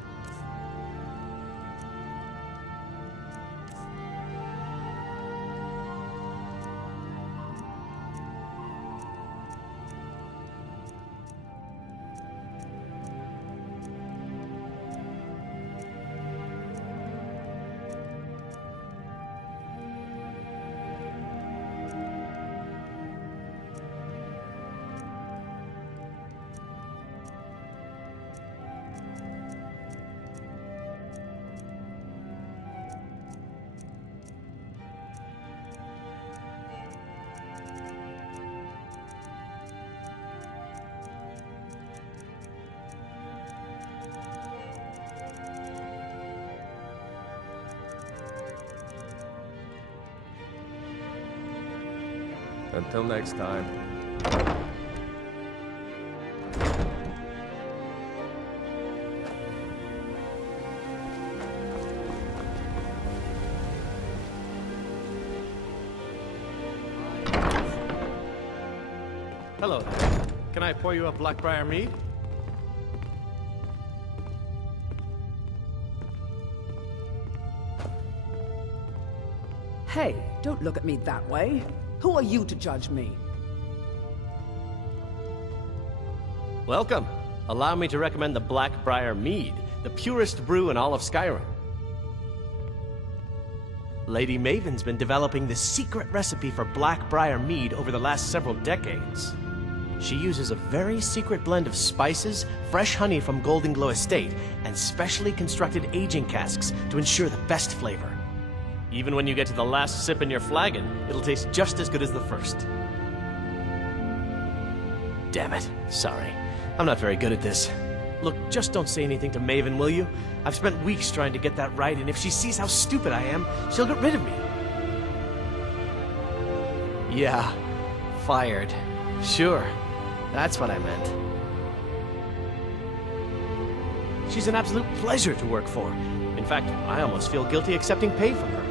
Until next time. Hello. Can I pour you a Blackbriar mead? Hey, don't look at me that way. Who are you to judge me? Welcome. Allow me to recommend the Blackbriar mead, the purest brew in all of Skyrim. Lady Maven's been developing the secret recipe for Blackbriar mead over the last several decades. She uses a very secret blend of spices, fresh honey from Golden Glow Estate, and specially constructed aging casks to ensure the best flavor. Even when you get to the last sip in your flagon, it'll taste just as good as the first. Damn it. Sorry. I'm not very good at this. Look, just don't say anything to Maven, will you? I've spent weeks trying to get that right, and if she sees how stupid I am, she'll get rid of me. Yeah, fired. Sure, that's what I meant. She's an absolute pleasure to work for. In fact, I almost feel guilty accepting pay from her.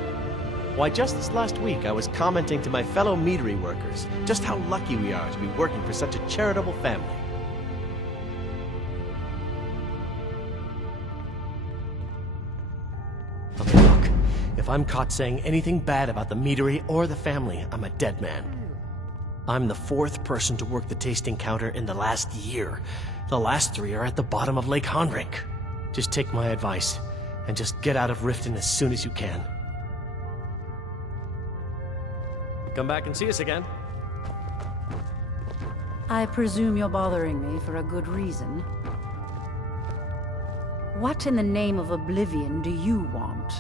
Why, just this last week, I was commenting to my fellow meadery workers just how lucky we are to be working for such a charitable family. Okay, look. If I'm caught saying anything bad about the meadery or the family, I'm a dead man. I'm the 4th person to work the tasting counter in the last year. The last 3 are at the bottom of Lake Honrink. Just take my advice, and just get out of Riften as soon as you can. Come back and see us again. I presume you're bothering me for a good reason. What in the name of oblivion do you want?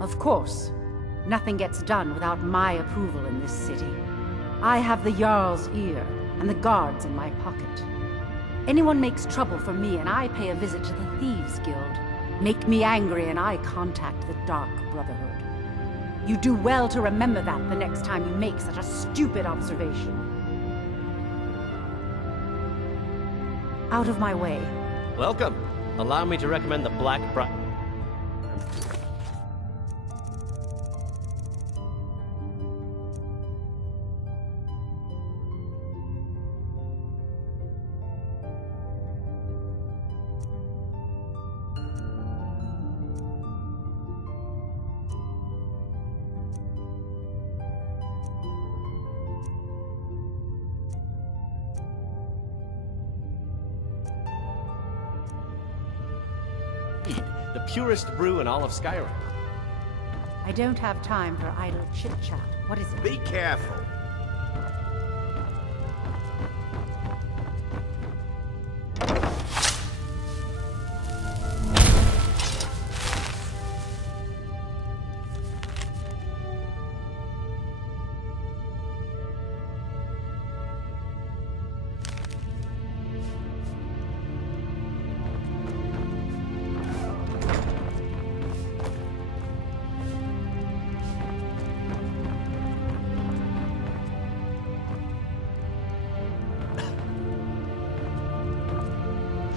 Of course. Nothing gets done without my approval in this city. I have the Jarl's ear and the guards in my pocket. Anyone makes trouble for me and I pay a visit to the Thieves Guild. Make me angry and I contact the Dark Brotherhood. You do well to remember that the next time you make such a stupid observation. Out of my way. Welcome. Allow me to recommend the Blackbriar. The purest brew in all of Skyrim. I don't have time for idle chit-chat. What is it? Be careful.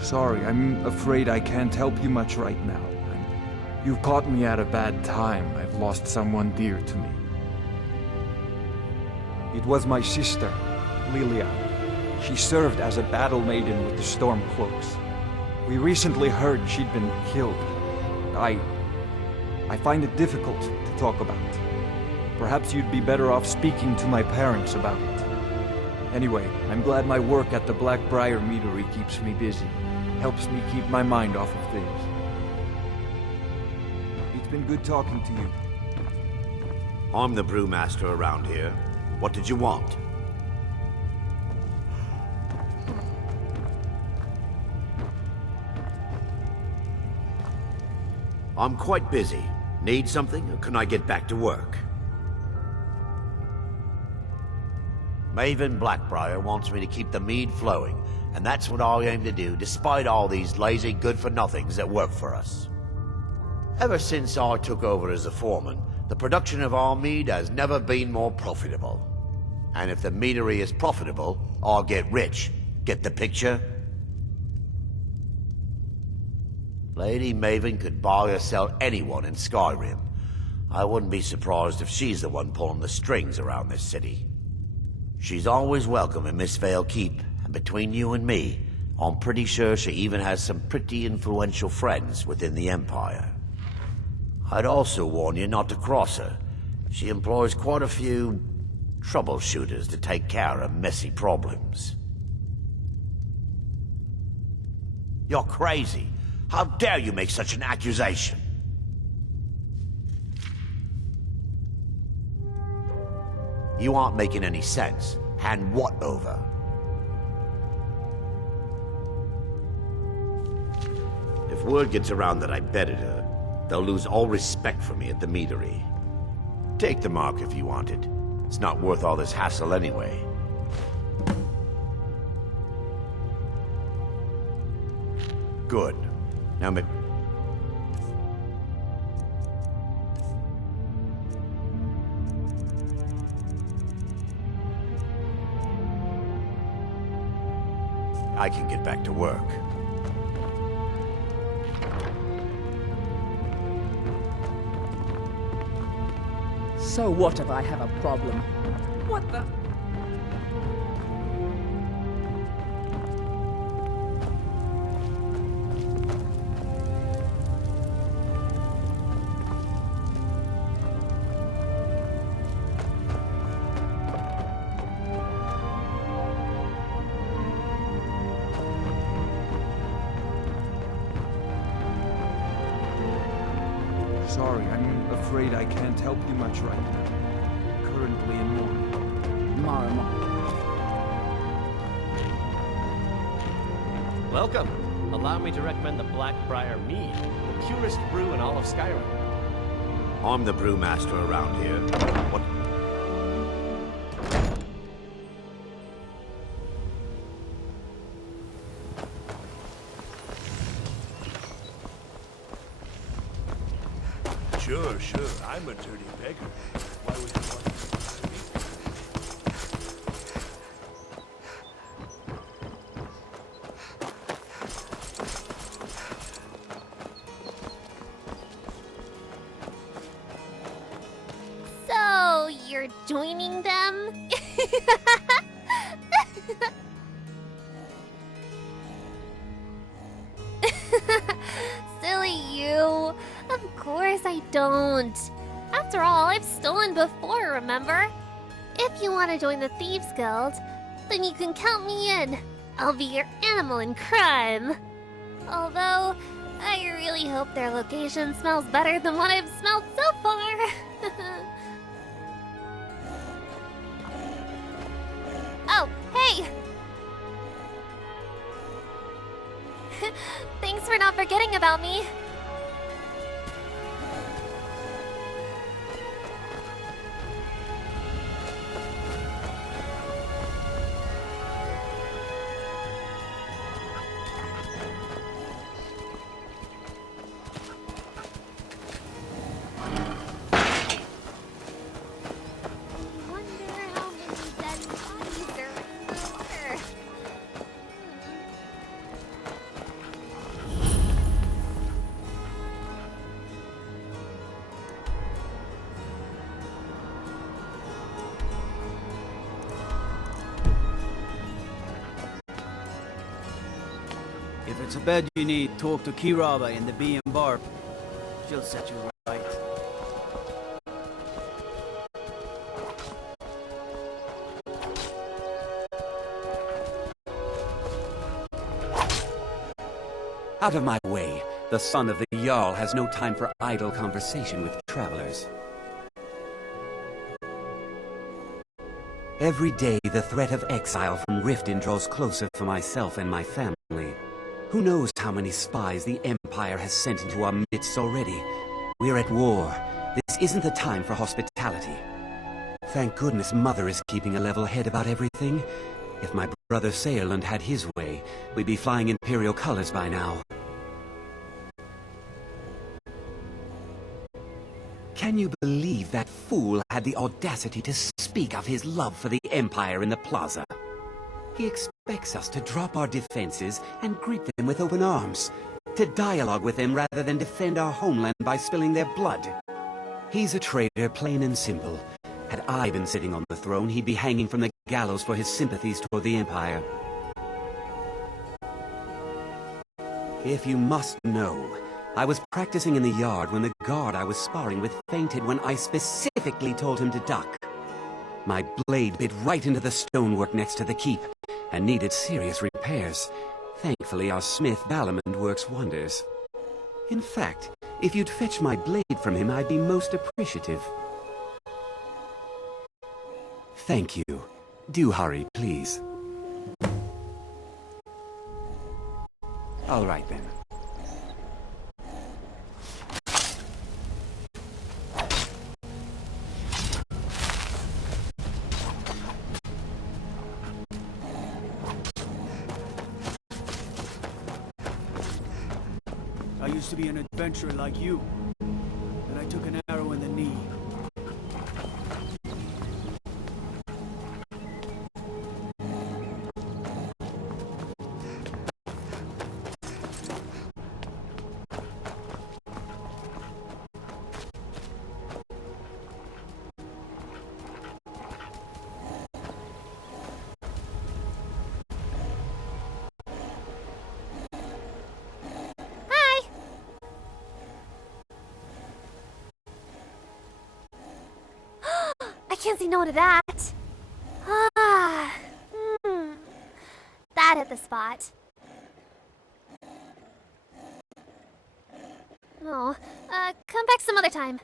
Sorry, I'm afraid I can't help you much right now. You've caught me at a bad time. I've lost someone dear to me. It was my sister, Lilia. She served as a battle maiden with the Stormcloaks. We recently heard she'd been killed. I find it difficult to talk about. Perhaps you'd be better off speaking to my parents about it. Anyway, I'm glad my work at the Blackbriar Meadery keeps me busy. Helps me keep my mind off of things. It's been good talking to you. I'm the brewmaster around here. What did you want? I'm quite busy. Need something, or can I get back to work? Maven Blackbriar wants me to keep the mead flowing, and that's what I aim to do, despite all these lazy good-for-nothings that work for us. Ever since I took over as a foreman, the production of our mead has never been more profitable. And if the meadery is profitable, I'll get rich. Get the picture? Lady Maven could buy or sell anyone in Skyrim. I wouldn't be surprised if she's the one pulling the strings around this city. She's always welcome in Miss Vale Keep, and between you and me, I'm pretty sure she even has some pretty influential friends within the Empire. I'd also warn you not to cross her. She employs quite a few troubleshooters to take care of messy problems. You're crazy. How dare you make such an accusation? You aren't making any sense. Hand what over? If word gets around that I betted her, they'll lose all respect for me at the meadery. Take the mark if you want it. It's not worth all this hassle anyway. Good. Now, I can get back to work. So what if I have a problem? What the? Sorry, I'm afraid I can't help you much right now. Currently in mourning. Welcome. Allow me to recommend the Blackbriar Mead, the purest brew in all of Skyrim. I'm the brewmaster around here. What? Sure. I'm a dirty beggar. Why would you want to? So, you're joining them? Silly you. Of course I don't. After all, I've stolen before, remember? If you want to join the Thieves Guild, then you can count me in. I'll be your animal in crime. Although, I really hope their location smells better than what I've smelled so far. Oh, hey! Thanks for not forgetting about me. If it's a bed you need, talk to Kiraba in the Bee and Bar. She'll set you right. Out of my way. The son of the Jarl has no time for idle conversation with travelers. Every day, the threat of exile from Riften draws closer for myself and my family. Who knows how many spies the Empire has sent into our midst already? We're at war. This isn't the time for hospitality. Thank goodness Mother is keeping a level head about everything. If my brother Saerland had his way, we'd be flying Imperial colors by now. Can you believe that fool had the audacity to speak of his love for the Empire in the plaza? He expects us to drop our defenses and greet them with open arms, to dialogue with them rather than defend our homeland by spilling their blood. He's a traitor, plain and simple. Had I been sitting on the throne, he'd be hanging from the gallows for his sympathies toward the Empire. If you must know, I was practicing in the yard when the guard I was sparring with fainted when I specifically told him to duck. My blade bit right into the stonework next to the keep, and needed serious repairs. Thankfully, our smith Balamond works wonders. In fact, if you'd fetch my blade from him, I'd be most appreciative. Thank you. Do hurry, please. All right, then. I used to be an adventurer like you, but I took an arrow in the knee. I can't say no to that. That hit the spot. Oh, come back some other time.